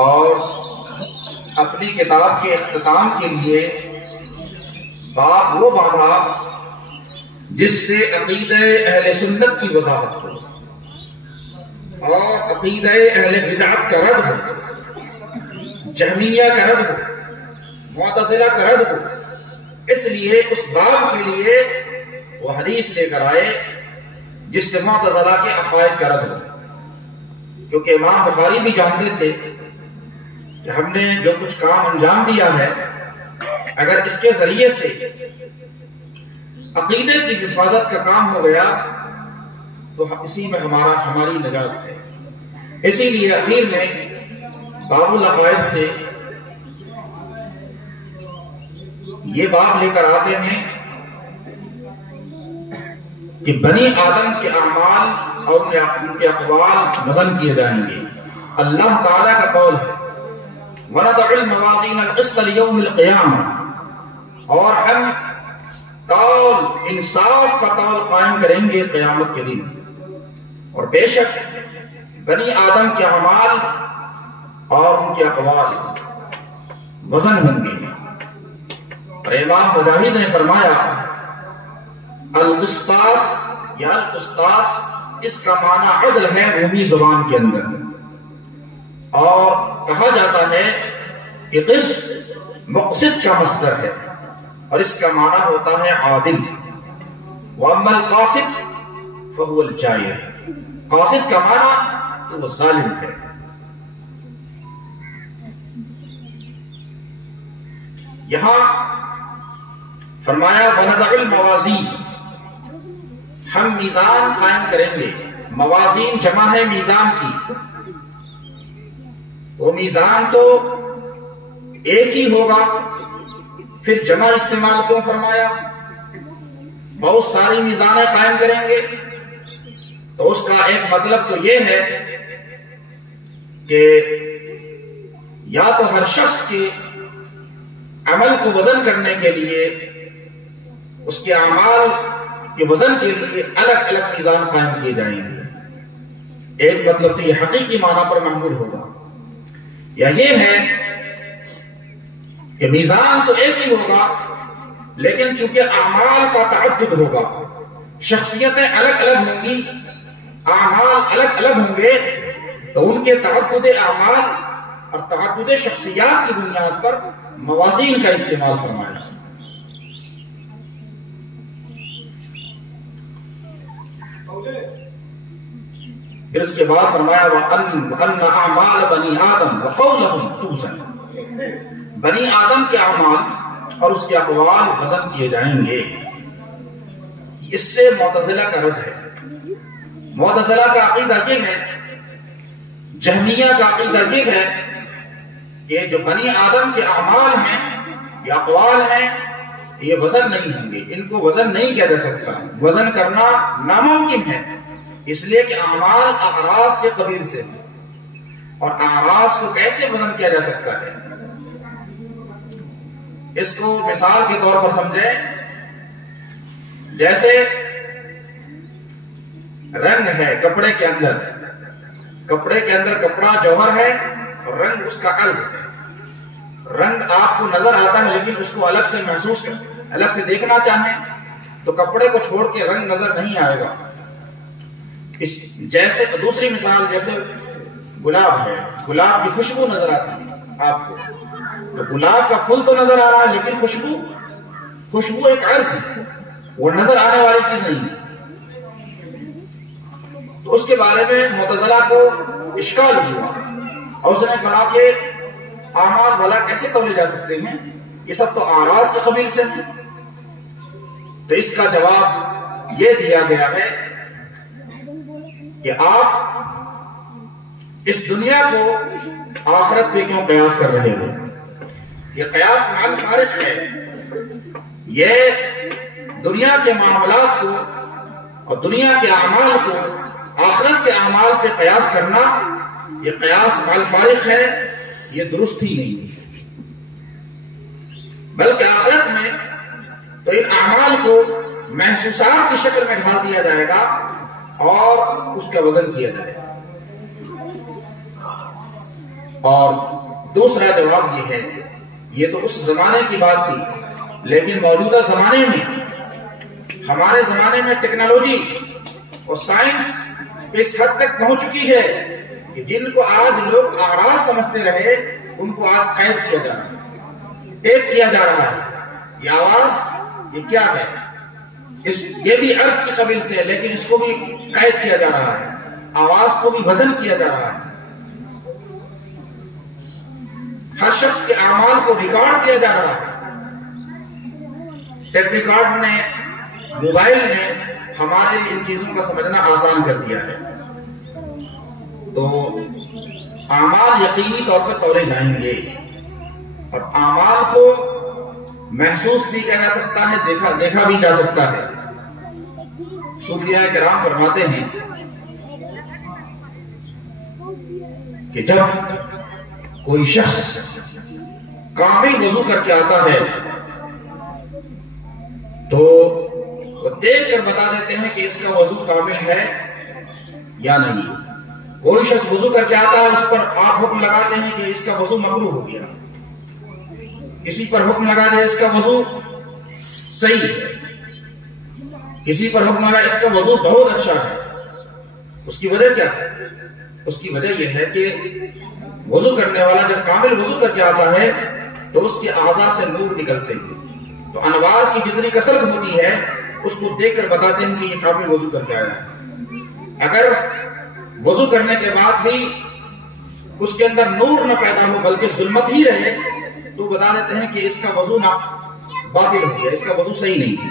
اور اپنی کتاب کے اختتام کے لیے باب وہ باندھا جس سے عقیدہ اہل سنت کی وضاحت ہو اور عقیدہ اہل بدعت کا رد ہو، جہمیہ کا رد ہو، معتزلہ کا رد ہو. اس لیے اس باب کے لیے وہ حدیث لے کر آئے جس سے معتزلہ کے عقائد کا رد ہو. کیونکہ امام بخاری بھی جانتے تھے کہ ہم نے جو کچھ کام انجام دیا ہے، اگر اس کے ذریعے سے عقیدے کی حفاظت کا کام ہو گیا تو اسی میں ہماری نجات ہے. اسی لیے اخیر میں باب العقائد سے یہ باب لے کر آتے ہیں کہ بنی آدم کے اعمال اور ان کے اقوال وزن کیے جائیں گے۔ اللہ تعالیٰ کا قول ہے وَنَضَعُ الْمَوَازِينَ الْقِسْطَ لِيَوْمِ الْقِيَامَةِ، اور ہم قول انصاف کا قول قائم کریں گے قیامت کے دن، اور بے شک بنی آدم کے اعمال اور ان کے اقوال وزن ہوں گے۔ اور امام مجاہد نے فرمایا القسطاس یا القسطاس اس کا معنی عدل ہے رومی زبان کے اندر، اور کہا جاتا ہے کہ قسط مقصد کا مصدر ہے اور اس کا معنی ہوتا ہے عادل۔ وَأَمَّا الْقَاسِطُ فَهُوَ الْجَائِرُ، قاسط کا معنی تو وہ ظالم ہے۔ یہاں فرمایا وَنَضَعُ الْمَوَازِينَ، ہم میزان قائم کریں گے۔ موازین جمع ہے میزان کی، وہ میزان تو ایک ہی ہوگا، پھر جمع استعمال کیوں فرمایا؟ بہت ساری میزانیں قائم کریں گے تو اس کا ایک مطلب تو یہ ہے کہ یا تو ہر شخص کے عمل کو وزن کرنے کے لیے، اس کے اعمال کے وزن کے لیے الگ الگ میزان قائم کیے جائیں گے۔ ایک مطلب تو یہ حقیقی معنی پر محمول ہوگا، یا یہ ہے کہ میزان تو ایک ہی ہوگا لیکن چونکہ اعمال کا تعدد ہوگا، شخصیتیں الگ الگ ہوں گی، اعمال الگ الگ ہوں گے، تو ان کے تعدد اعمال اور تعدد شخصیات کی بنیاد پر موازین کا استعمال فرمایا۔ پھر اس کے بعد فرمایا وَأَنَّ أَعْمَالَ بَنِي آدَمَ وَقَوْلَهُمْ تُوزَنُ، بنی آدم کے اعمال اور اس کے اقوال وزن کیے جائیں گے۔ اس سے معتزلہ کا رد ہے۔ معتزلہ کا عقیدہ یہ ہے، جہمیہ کا عقیدہ یہ ہے کہ جو بنی آدم کے اعمال ہیں یا اقوال ہیں یہ وزن نہیں ہوں گے، ان کو وزن نہیں کیا جا سکتا، وزن کرنا ناممکن ہے، اس لیے کہ اعمال اعراض کے قبیل سے ہیں، اور اعراض کو کیسے وزن کیا جا سکتا ہے؟ اس کو مثال کے طور پر سمجھیں، جیسے رنگ ہے کپڑے کے اندر، کپڑے کے اندر کپڑا جوہر ہے اور رنگ اس کا عرض ہے۔ رنگ آپ کو نظر آتا ہے لیکن اس کو الگ سے محسوس کریں، الگ سے دیکھنا چاہیں تو کپڑے کو چھوڑ کے رنگ نظر نہیں آئے گا۔ جیسے دوسری مثال، جیسے گلاب ہے، گلاب کی خوشبو نظر آتی ہے آپ کو، تو گلاب کا پھول تو نظر آ رہا ہے لیکن خوشبو ایک عرض ہے، وہ نظر آنے والی چیز نہیں ہے۔ تو اس کے بارے میں معتزلہ کو اشکال ہوا اور اس نے کہا کہ اعمال بھلا کیسے تولے جا سکتے ہیں، یہ سب تو اعراض کے قبیل سے ہیں۔ تو اس کا جواب یہ دیا گیا ہے کہ آپ اس دنیا کو آخرت پہ کیوں قیاس کر رہے ہو؟ یہ قیاس مع الفارق ہے، یہ دنیا کے معاملات کو اور دنیا کے اعمال کو آخرت کے اعمال پہ قیاس کرنا، یہ قیاس مع الفارق ہے، یہ درست ہی نہیں ہے۔ بلکہ آخرت میں تو ان اعمال کو محسوسات کی شکل میں ڈھال دیا جائے گا اور اس کا وزن کیا جائے گا۔ اور دوسرا جواب یہ ہے، یہ تو اس زمانے کی بات تھی، لیکن موجودہ زمانے میں، ہمارے زمانے میں ٹیکنالوجی اور سائنس اس حد تک پہنچ چکی ہے کہ جن کو آج لوگ اعراض سمجھتے رہے ان کو آج قید کیا جا رہا ہے، ٹیپ کیا جا رہا ہے۔ یہ آواز یہ کیا ہے؟ یہ بھی عرض کی قبیل سے ہے لیکن اس کو بھی قید کیا جا رہا ہے، آواز کو بھی وزن کیا جا رہا ہے، ہر شخص کے اعمال کو ریکارڈ کیا جا رہا ہے۔ ٹیپ ریکارڈ نے، موبائل نے ہمارے ان چیزوں کا سمجھنا آسان کر دیا ہے۔ تو اعمال یقینی طور پر تولے جائیں گے، اور اعمال کو محسوس بھی کیا جا سکتا ہے، دیکھا بھی جا سکتا ہے۔ صوفیاء کرام فرماتے ہیں کہ جب کوئی شخص کامل وضو کر کے آتا ہے تو وہ دیکھ کر بتا دیتے ہیں کہ اس کا وضو کامل ہے یا نہیں۔ کوئی شخص وضو کر کے آتا ہے، اس پر آپ حکم لگاتے ہیں کہ اس کا وضو مکروہ ہو گیا، کسی پر حکم لگا دے اس کا وضو صحیح ہے، کسی پر حکم لگا اس کا وضو بہت اچھا ہے۔ اس کی وجہ کیا ہے؟ اس کی وجہ یہ ہے کہ وضو کرنے والا جب کامل وضو کر کے آتا ہے تو اس کے اعضاء سے نور نکلتے ہیں، تو انوار کی جتنی کثرت ہوتی ہے اس کو دیکھ کر بتاتے ہیں کہ یہ کامل وضو کر کے آیا ہے۔ اگر وضو کرنے کے بعد بھی اس کے اندر نور نہ پیدا ہو بلکہ ظلمت ہی رہے تو بتا دیتے ہیں کہ اس کا وضو نہ باطل ہو گیا، اس کا وضو صحیح نہیں ہے۔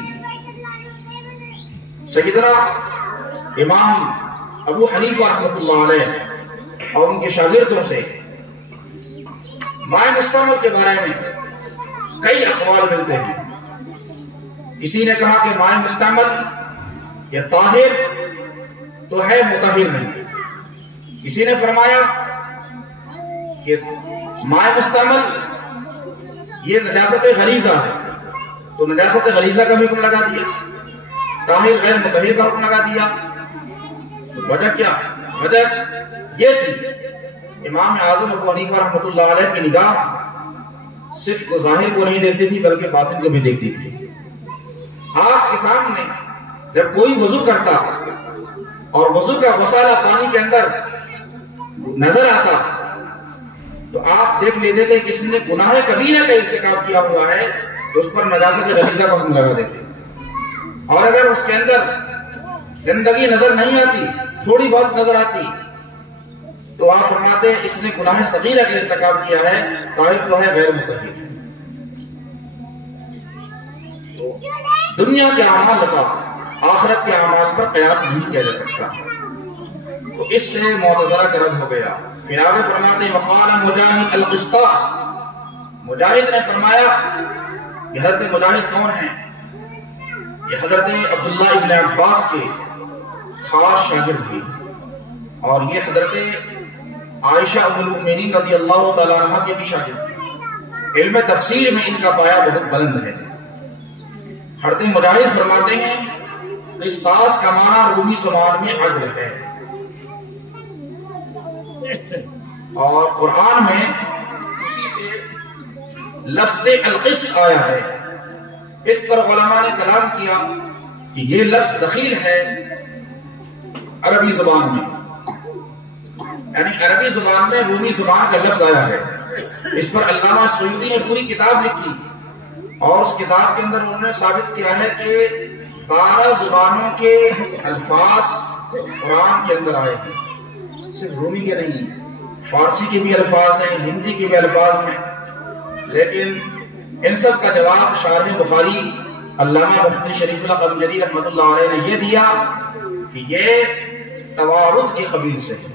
سیدنا امام ابو حنیفہ رحمۃ اللہ علیہ اور ان کے شاگردوں سے مائع مستعمل کے بارے میں کئی اقوال ملتے ہیں۔ کسی نے کہا کہ مائع مستعمل یہ طاہر تو ہے مطہر نہیں، کسی نے فرمایا کہ مائع مستعمل یہ نجاست غلیظہ ہے، تو نجاست غلیظہ کا بھی حکم لگا دیا، طاہر غیر مطہر کا حکم لگا دیا۔ وجہ کیا؟ وجہ یہ تھی امام اعظم ابو حنیفہ رحمۃ اللہ علیہ کی نگاہ صرف ظاہر کو نہیں دیکھتی تھی بلکہ باطن کو بھی دیکھتی تھی۔ آپ کے سامنے جب کوئی وضو کرتا اور وضو کا غسالہ پانی کے اندر نظر آتا تو آپ دیکھ لیتے تھے کہ اس نے گناہ کبیرہ کا ارتکاب کیا ہوا ہے تو اس پر نجاست غلیظہ کا حکم لگا دیتے، اور اگر اس کے اندر گندگی نظر نہیں آتی، تھوڑی بہت نظر آتی، تو آپ فرماتے اس نے گناہ صغیرہ کا ارتکاب کیا ہے، طاہر تو ہے غیر مطہر۔ دنیا کے اعمال کا آخرت کے اعمال پر قیاس نہیں کیا جا سکتا، تو اس سے معتزلہ کا رد ہو گیا۔ پھر آگے فرماتے وقال مجاہد القسطاس، مجاہد نے فرمایا کہ حضرت مجاہد کون ہیں؟ یہ حضرت عبداللہ ابن عباس کے خاص شاگرد تھے، اور یہ حضرت عائشہ ام المؤمنین رضی اللہ تعالیٰ عنہ کے بھی شاگرد تھے۔ علم تفسیر میں ان کا پایہ بہت بلند ہے۔ حضرت مجاہد فرماتے ہیں قسطاس کا معنی رومی زبان میں عدل ہے، اور قرآن میں اسی سے لفظ القسط آیا ہے۔ اس پر علماء نے کلام کیا کہ یہ لفظ دخیل ہے عربی زبان میں، یعنی عربی زبان میں رومی زبان کا لفظ آیا ہے۔ اس پر علامہ سیوطی نے پوری کتاب لکھی، اور اس کتاب کے اندر انہوں نے ثابت کیا ہے کہ 12 زبانوں کے الفاظ قرآن کے اندر آئے ہیں، صرف رومی کے نہیں، فارسی کے بھی الفاظ ہیں، ہندی کے بھی الفاظ ہیں۔ لیکن ان سب کا جواب شارح بخاری علامہ مفتی شریف اللہ قمری رحمۃ اللہ علیہ نے یہ دیا کہ یہ توارد کی قبیل سے ہے،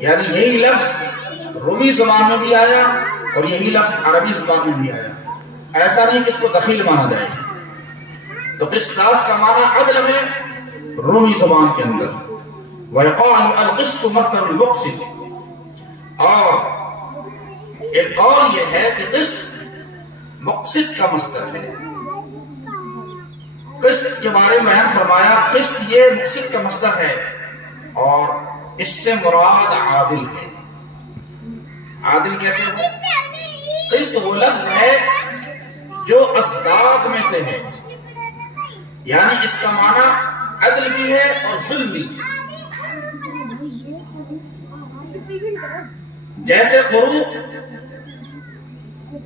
یعنی یہی لفظ رومی زبان میں بھی آیا اور یہی لفظ عربی زبان میں بھی آیا، ایسا نہیں کہ اس کو دخیل مانا جائے۔ تو قسطاس کا معنی عدل ہے رومی زبان کے اندر، وَيَقَالُ الْقِسْطُ مَثْلُ الْمُقْسِطِ، اور ایک قول یہ ہے کہ قسط مقصد کا مصدر ہے۔ قسط کے بارے میں بیان فرمایا قسط یہ مقصد کا مصدر ہے، اور اس سے مراد عادل ہے۔ عادل کیسے ہو؟ قسط وہ لفظ ہے جو ازداد میں سے ہے، یعنی اس کا معنی عدل بھی ہے اور ظلم بھی۔ جیسے قروء،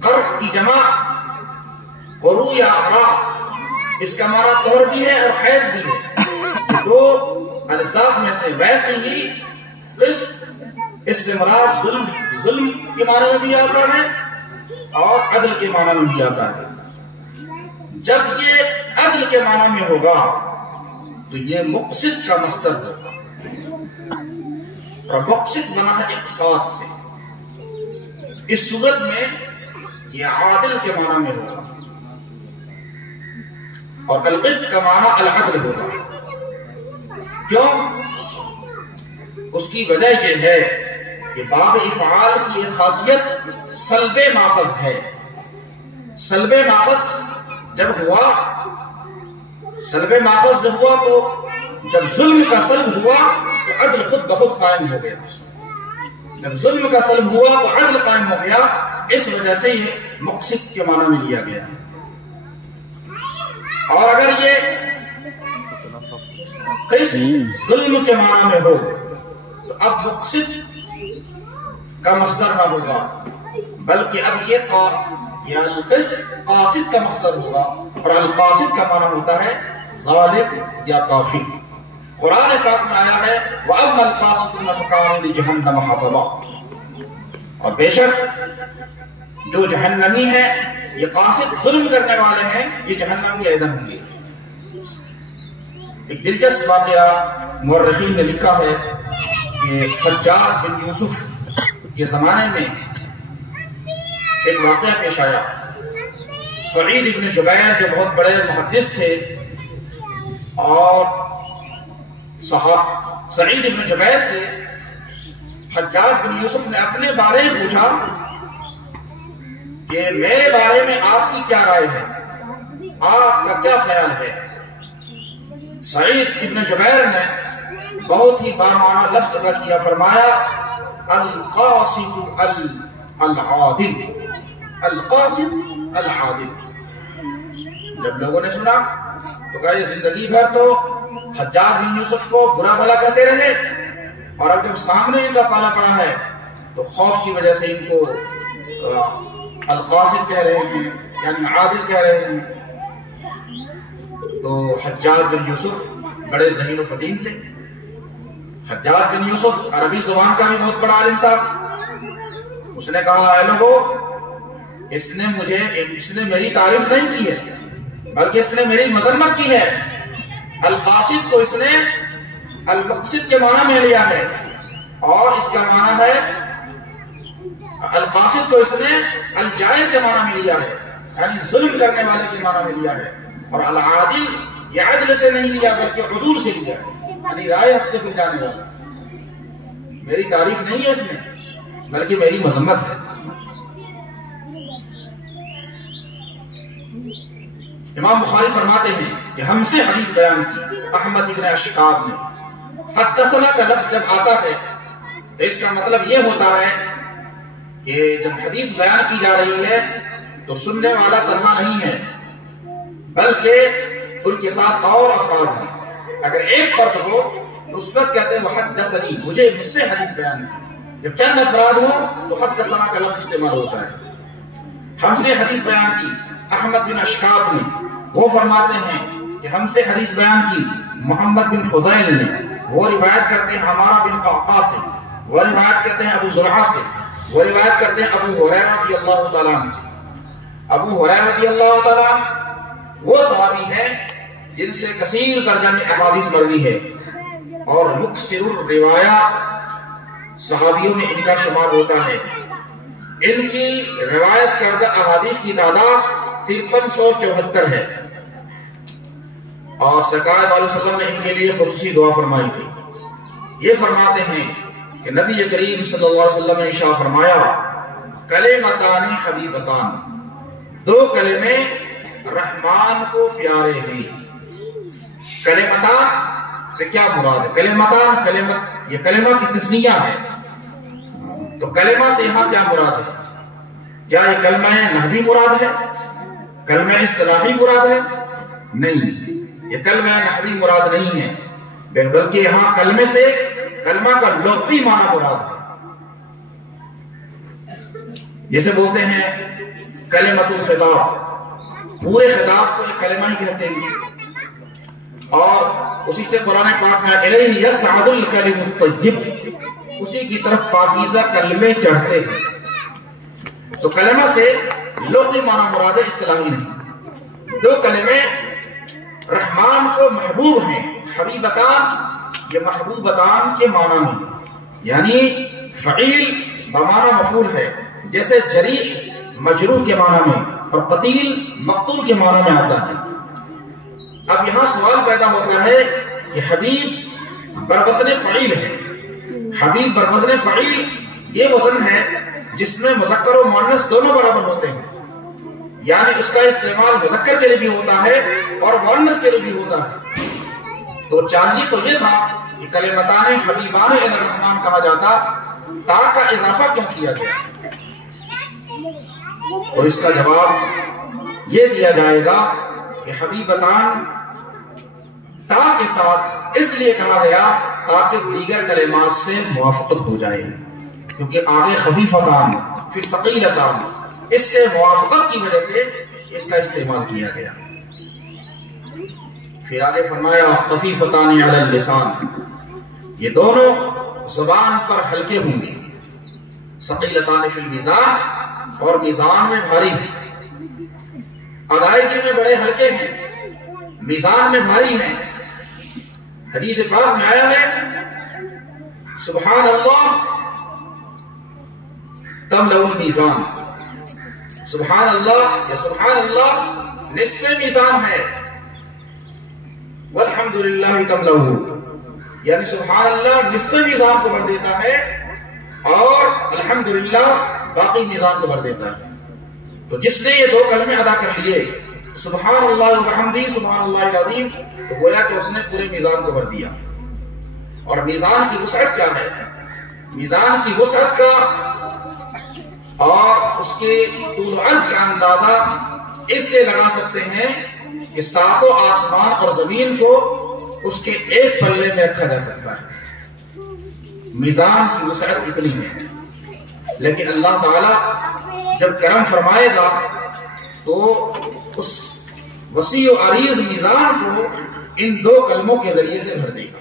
قرء کی جمع قروء یا اقراء، اس کا معنی طہر بھی ہے اور حیض بھی ہے، دو الفاظ میں سے، ویسے ہی قسط اس سے مراد ظلم کے معنی میں بھی آتا ہے اور عدل کے معنی میں بھی آتا ہے۔ جب یہ عدل کے معنی میں ہوگا تو یہ مقصد کا مصدر ہوگا، اور مقصد بنا ہے اقساط سے. اس صورت میں یہ عادل کے معنی میں ہوگا اور القسط کا معنی العدل ہوگا. کیوں؟ اس کی وجہ یہ ہے کہ باب افعال کی ایک خاصیت سلب ماخذ ہے. سلب ماخذ جب ہوا تو جب ظلم کا سلب ہوا تو عدل خود بخود قائم ہو گیا. جب ظلم کا سلب ہوا تو عدل قائم ہو گیا. اس وجہ سے یہ مقصد کے معنی میں لیا گیا. اور اگر یہ قسط ظلم کے معنی میں ہو تو اب مقصد کا مصدر نہ ہوگا بلکہ اب یہ القسط قاصد کا مصدر ہوگا. اور القاصد کا معنی ہوتا ہے ظالم یا کافر. قرآن پاک میں آیا ہے وَأَمَّا الْقَاسِطُونَ فَكَانُوا لِجَهَنَّمَ حَطَبًا. اور بے شک جو جہنمی ہے یہ قاصد ظلم کرنے والے ہیں یہ جہنم کے ایندھن ہوں گے. ایک دلچسپ واقعہ مورخین نے لکھا ہے کہ حجاج بن یوسف کے زمانے میں ایک واقعہ پیش آیا. سعید ابن جبیر جو بہت بڑے محدث تھے اور سعید ابن جبیر سے حجاج بن یوسف نے اپنے بارے میں پوچھا کہ میرے بارے میں آپ کی کیا رائے ہے, آپ کا کیا خیال ہے. سعید ابن جبیر نے بہت ہی بامعنی لفظ ادا کیا, فرمایا القاصد العادل. القاصد العادل. جب لوگوں نے سنا تو کہا یہ زندگی بھر تو حجاج بن یوسف کو برا بھلا کہتے رہے اور اب جب سامنے ان کا پالا پڑا ہے تو خوف کی وجہ سے ان کو القاصد کہہ رہے ہیں یعنی عادل کہہ رہے ہیں. تو حجاج بن یوسف بڑے ذہین و فطین تھے. حجاج بن یوسف عربی زبان کا بھی بہت بڑا عالم تھا. اس نے کہا اے لوگو, اس نے میری تعریف نہیں کی ہے بلکہ اس نے میری مذمت کی ہے. القاصد کو اس نے المقصد کے معنی میں لیا ہے اور اس کا معنی ہے القاصد کو اس نے الجائر کے معنی میں لیا ہے یعنی ظلم کرنے والے کے معنی میں لیا ہے. اور العادل یہ عدل سے نہیں لیا بلکہ عدول سے لیا ہے یعنی رائے حق سے پھر جانے والا. میری تعریف نہیں ہے اس میں بلکہ میری مذمت ہے. امام بخاری فرماتے ہیں کہ ہم سے حدیث بیان کی احمد ابن اشقاب نے. حدثنا کا لفظ جب آتا ہے تو اس کا مطلب یہ ہوتا ہے کہ جب حدیث بیان کی جا رہی ہے تو سننے والا تنہا نہیں ہے بلکہ ان کے ساتھ اور افراد ہیں. اگر ایک فرد ہو تو اس وقت کہتے ہیں وحدثنی, مجھ سے حدیث بیان کی. جب چند افراد ہوں تو حدثنا کا لفظ استعمال ہوتا ہے. ہم سے حدیث بیان کی احمد بن اشقاب نے, وہ فرماتے ہیں کہ ہم سے حدیث بیان کی محمد بن فضیل نے, وہ روایت کرتے ہیں ہمارا بن قعقاع سے, وہ روایت کرتے ہیں ابو زرعہ سے, وہ روایت کرتے ہیں ابو ہریرہ رضی اللہ تعالیٰ عنہ سے. ابو ہریرہ رضی اللہ تعالیٰ عنہ وہ صحابی ہیں جن سے کثیر درجہ میں احادیث مروی ہے اور مکثر الروایہ صحابیوں میں ان کا شمار ہوتا ہے. ان کی روایت کردہ احادیث کی تعداد 5374 ہے اور سرکار علیہ وسلم نے ان کے لیے خصوصی دعا فرمائی تھی. یہ فرماتے ہیں کہ نبی کریم صلی اللہ علیہ وسلم نے ارشاد فرمایا کلمتان حبیبتان, دو کلمے رحمان کو پیارے ہیں. کلمتان سے کیا مراد ہے؟ کلمتان یہ کلمہ کی تثنیہ ہے تو کلمہ سے یہاں کیا مراد ہے؟ کیا یہ کلمہ نحوی مراد ہے, کلمہ اصطلاحی مراد ہے؟ نہیں, یہ کلمہ نحوی مراد نہیں ہے بلکہ یہاں کلمے سے کلمہ کا لغوی معنی مراد ہے. جیسے بولتے ہیں کلمۃ الخطاب, پورے خطاب کو ایک کلمہ ہی کہتے ہیں. اور اسی سے قرآن پاک میں الیہ یصعد الکلم الطیب, اسی کی طرف پاکیزہ کلمے چڑھتے ہیں. تو کلمہ سے لغوی معنی مراد ہے, اصطلاحی نہیں. دو کلمے رحمان کو محبوب ہیں, حبیبتان یہ محبوبتان کے معنی میں, یعنی فعیل بمعنی مفعول ہے، جیسے جریح مجروح کے معنی میں اور قتیل مقتول کے معنی میں آتا ہے۔ اب یہاں سوال پیدا ہوتا ہے کہ حبیب بروزن فعیل ہے، حبیب بروزن فعیل یہ وزن ہے جس میں مذکر و مؤنث دونوں برابر ہوتے ہیں، یعنی اس کا استعمال مذکر کے لیے بھی ہوتا ہے اور مؤنث کے لیے بھی ہوتا ہے۔ تو چاہیے تو یہ تھا کہ کلمتان حبیبان الرحمن کہا جاتا، تا کا اضافہ کیوں کیا گیا؟ تو اس کا جواب یہ دیا جائے گا کہ حبیبتان تا کے ساتھ اس لیے کہا گیا تاکہ دیگر کلمات سے موافقت ہو جائے، کیونکہ آگے خفیفتان پھر ثقیلتان، اس سے موافقت کی وجہ سے اس کا استعمال کیا گیا۔ پھر آگے فرمایا خفیفتان علی اللسان، یہ دونوں زبان پر ہلکے ہوں گے، ثقیلتان فی المیزان، اور میزان میں بھاری ہیں، ادائیگی میں بڑے ہلکے ہیں، میزان میں بھاری ہیں۔ حدیث پاک میں آیا ہے سبحان اللہ تملأ المیزان، سبحان اللہ یا سبحان اللہ نصف میزان ہے، والحمدللہ تملأ، یعنی سبحان اللہ نصف میزان کو بھر دیتا ہے اور الحمدللہ باقی میزان کو بھر دیتا ہے۔ تو جس نے یہ دو کلمے ادا کر لیے سبحان اللہ وبحمدہ سبحان اللہ العظیم، تو گویا کہ اس نے پورے میزان کو بھر دیا۔ اور میزان کی وسعت کیا ہے؟ میزان کی وسعت کا اور اس کے طول و عرض کا اندازہ اس سے لگا سکتے ہیں کہ ساتوں آسمان اور زمین کو اس کے ایک پلے میں رکھا جا سکتا ہے، میزان کی وسعت اتنی ہے۔ لیکن اللہ تعالیٰ جب کرم فرمائے گا تو اس وسیع و عریض میزان کو ان دو کلموں کے ذریعے سے بھر دے گا۔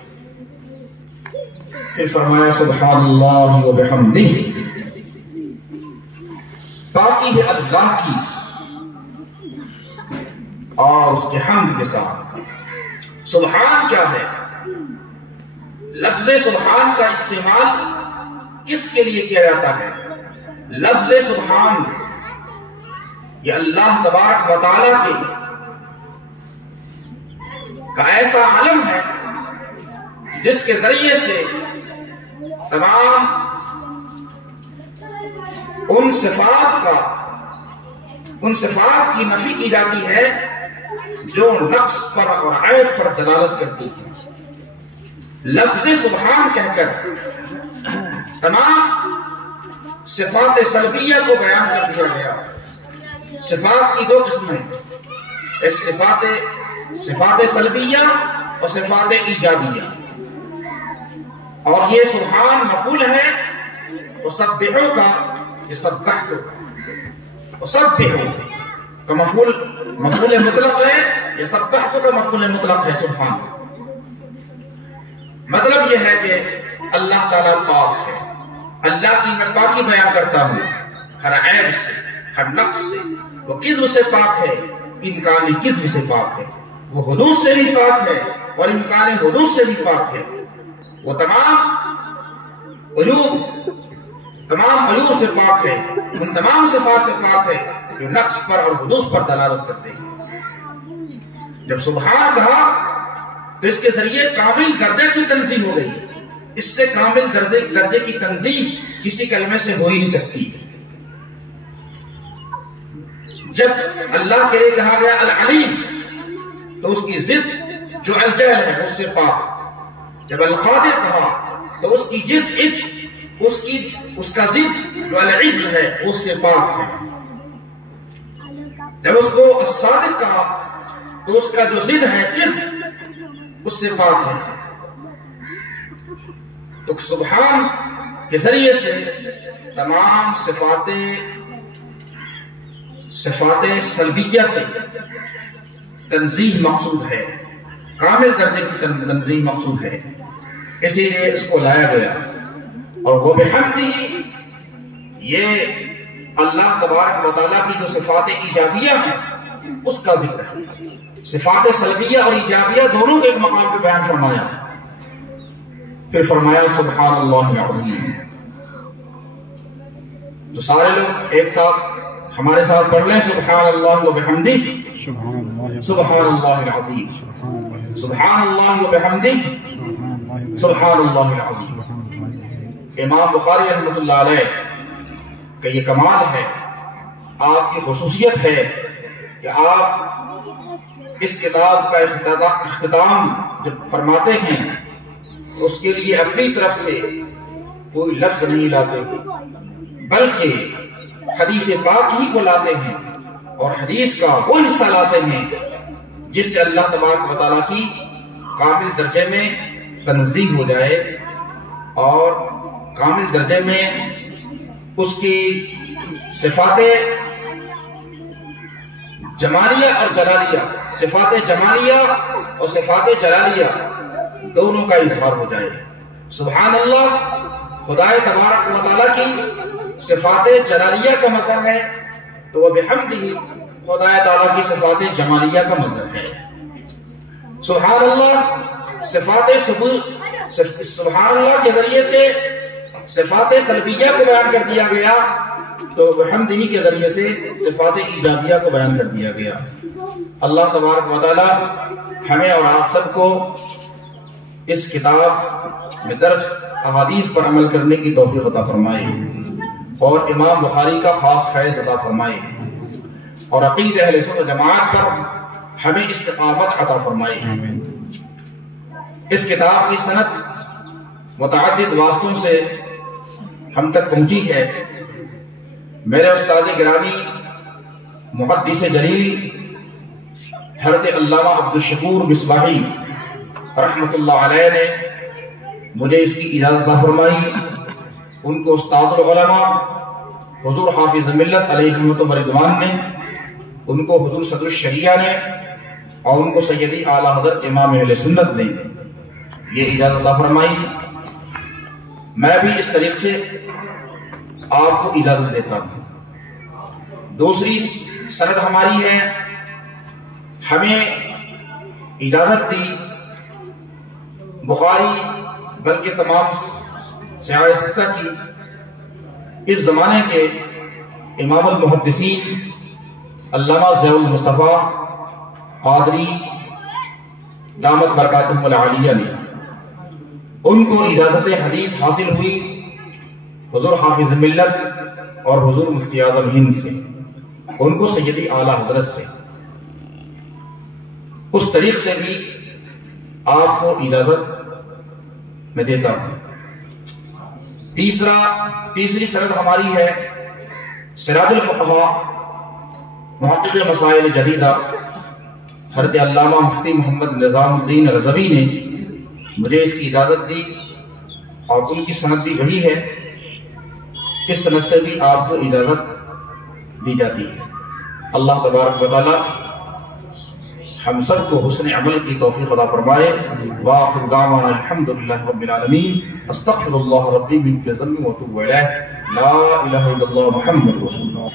پھر فرمایا سبحان اللہ وبحمدہ، پاکی ہے اللہ کی اور اس کے حمد کے ساتھ۔ سبحان کیا ہے؟ لفظ سبحان کا استعمال کس کے لیے کیا جاتا ہے؟ لفظ سبحان یہ اللہ تبارک و تعالیٰ کا ایسا علم ہے جس کے ذریعے سے تمام ان صفات کی نفی کی جاتی ہے جو نقص پر اور عیب پر دلالت کرتی ہے۔ لفظ سبحان کہہ کر تمام صفات سلبیہ کو بیان کر دیا گیا۔ صفات کی دو قسمیں، ایک صفات سلبیہ اور صفات ایجابیہ، اور یہ سبحان مفعول ہے وسبحوا کا، یہ سبحتو، وسبحوا کا مفعول مطلق ہے، یہ سبحتو کا مفعول مطلق ہے سبحان۔ مطلب یہ ہے کہ اللہ تعالیٰ پاک ہے، اللہ کی میں پاکی بیان کرتا ہوں، ہر عیب سے، ہر نقص سے، وہ کذب سے پاک ہے، امکان کذب سے پاک ہے، وہ حدوث سے بھی پاک ہے اور امکان حدوث سے بھی پاک ہے، وہ تمام عیوب سے پاک ہے، ان تمام صفات سے پاک ہے جو نقص پر اور حدوث پر دلالت کرتے ہیں۔ جب سبحان کہا تو اس کے ذریعے کامل درجے کی تنظیم ہو گئی، اس سے کامل درجے کی تنظیم کسی کلمے سے ہو ہی نہیں سکتی۔ جب اللہ کے لیے کہا گیا العلیم تو اس کی ضد جو الجہل ہے اس سے پاک، جب القادر کہا تو اس کی اس کا ضد جو العجز ہے اس سے پاک ہے، جب اس کو الصادق کہا تو اس کا جو ضد ہے کذب اس سے پاک ہے۔ تو سبحان کے ذریعے سے تمام صفات سلبیہ سے تنزیہ مقصود ہے، کامل درجے کی تنزیہ مقصود ہے، اسی لیے اس کو لایا گیا۔ اور وہ بحمدہ یہ اللہ تبارک و تعالیٰ کی جو صفات ایجابیہ ہیں اس کا ذکر ہے۔ صفات سلبیہ اور ایجابیہ دونوں کے ایک مقام پہ بیان فرمایا، پھر فرمایا سبحان اللہ العظیم. تو سارے لوگ ایک ساتھ ہمارے ساتھ پڑھ لیں سبحان اللہ و بحمدہ سبحان اللہ العظیم سبحان اللہ و بحمدہ سبحان اللہ العظیم. امام بخاری رحمۃ اللہ علیہ کا یہ کمال ہے، آپ کی خصوصیت ہے کہ آپ اس کتاب کا اختتام جب فرماتے ہیں تو اس کے لیے اپنی طرف سے کوئی لفظ نہیں لاتے بلکہ حدیث پاک ہی کو لاتے ہیں اور حدیث کا وہ حصہ لاتے ہیں جس سے اللہ تبارک و تعالیٰ کی کامل درجے میں تنزیہ ہو جائے اور کامل درجے میں اس کی صفات جمالیہ اور جلالیہ، صفات جمالیہ اور صفات جلالیہ دونوں کا اظہار ہو جائے. سبحان اللہ خدا تبارک و تعالیٰ کی صفات جلالیہ کا مظہر ہے تو وہ بحمدہ خدا تعالیٰ کی صفات جمالیہ کا مظہر ہے. سبحان اللہ صفات سبحان اللہ کے ذریعے سے صفات سلبیہ کو بیان کر دیا گیا تو بحمدہ کے ذریعے سے صفات ایجابیہ کو بیان کر دیا گیا. اللہ تبارک و تعالی ہمیں اور آپ سب کو اس کتاب میں درج احادیث پر عمل کرنے کی توفیق عطا فرمائے اور امام بخاری کا خاص فیض عطا فرمائے اور عقید اہل سنت جماعت پر ہمیں استقامت عطا فرمائے. اس کتاب کی سند متعدد واسطوں سے ہم تک پہنچی ہے. میرے استاد گرامی محدث جلیل حضرت علامہ عبدالشکور مصباحی رحمۃ اللہ علیہ نے مجھے اس کی اجازت عطا فرمائی. ان کو استاد العلماء حضور حافظ ملت علیہ رحمۃ و رضوان نے، ان کو حضور صدر الشریعہ نے اور ان کو سیدی اعلیٰ حضرت امام اہل سنت نے یہ اجازت عطا فرمائی. میں بھی اس طریقے سے آپ کو اجازت دیتا ہوں. دوسری سند ہماری ہے، ہمیں اجازت دی بخاری بلکہ تمام سیاح ستہ کی اس زمانے کے امام المحدثین علامہ ضیاء المصطفیٰ قادری دامت برکاتہم العالیہ نے. ان کو اجازت حدیث حاصل ہوئی حضور حافظ ملت اور حضور مفتی اعظم ہند سے، ان کو سیدی اعلیٰ حضرت سے. اس طریق سے بھی آپ کو اجازت میں دیتا ہوں. تیسری سند ہماری ہے سراج الفقہاء محقق مسائل جدیدہ حضرت علامہ مفتی محمد نظام الدین رضوی نے مجھے اس کی اجازت دی اور ان کی سند بھی وہی ہے. اس سند سے بھی آپ کو اجازت دی جاتی ہے. اللہ تبارک و تعالی ہم سب کو حسن عمل کی توفیق عطا فرمائے. وآخر دعوانا الحمدللہ رب العالمین. استغفر اللہ ربی من کل ذنب واتوب الیہ. لا الہ الا اللہ محمد رسول اللہ.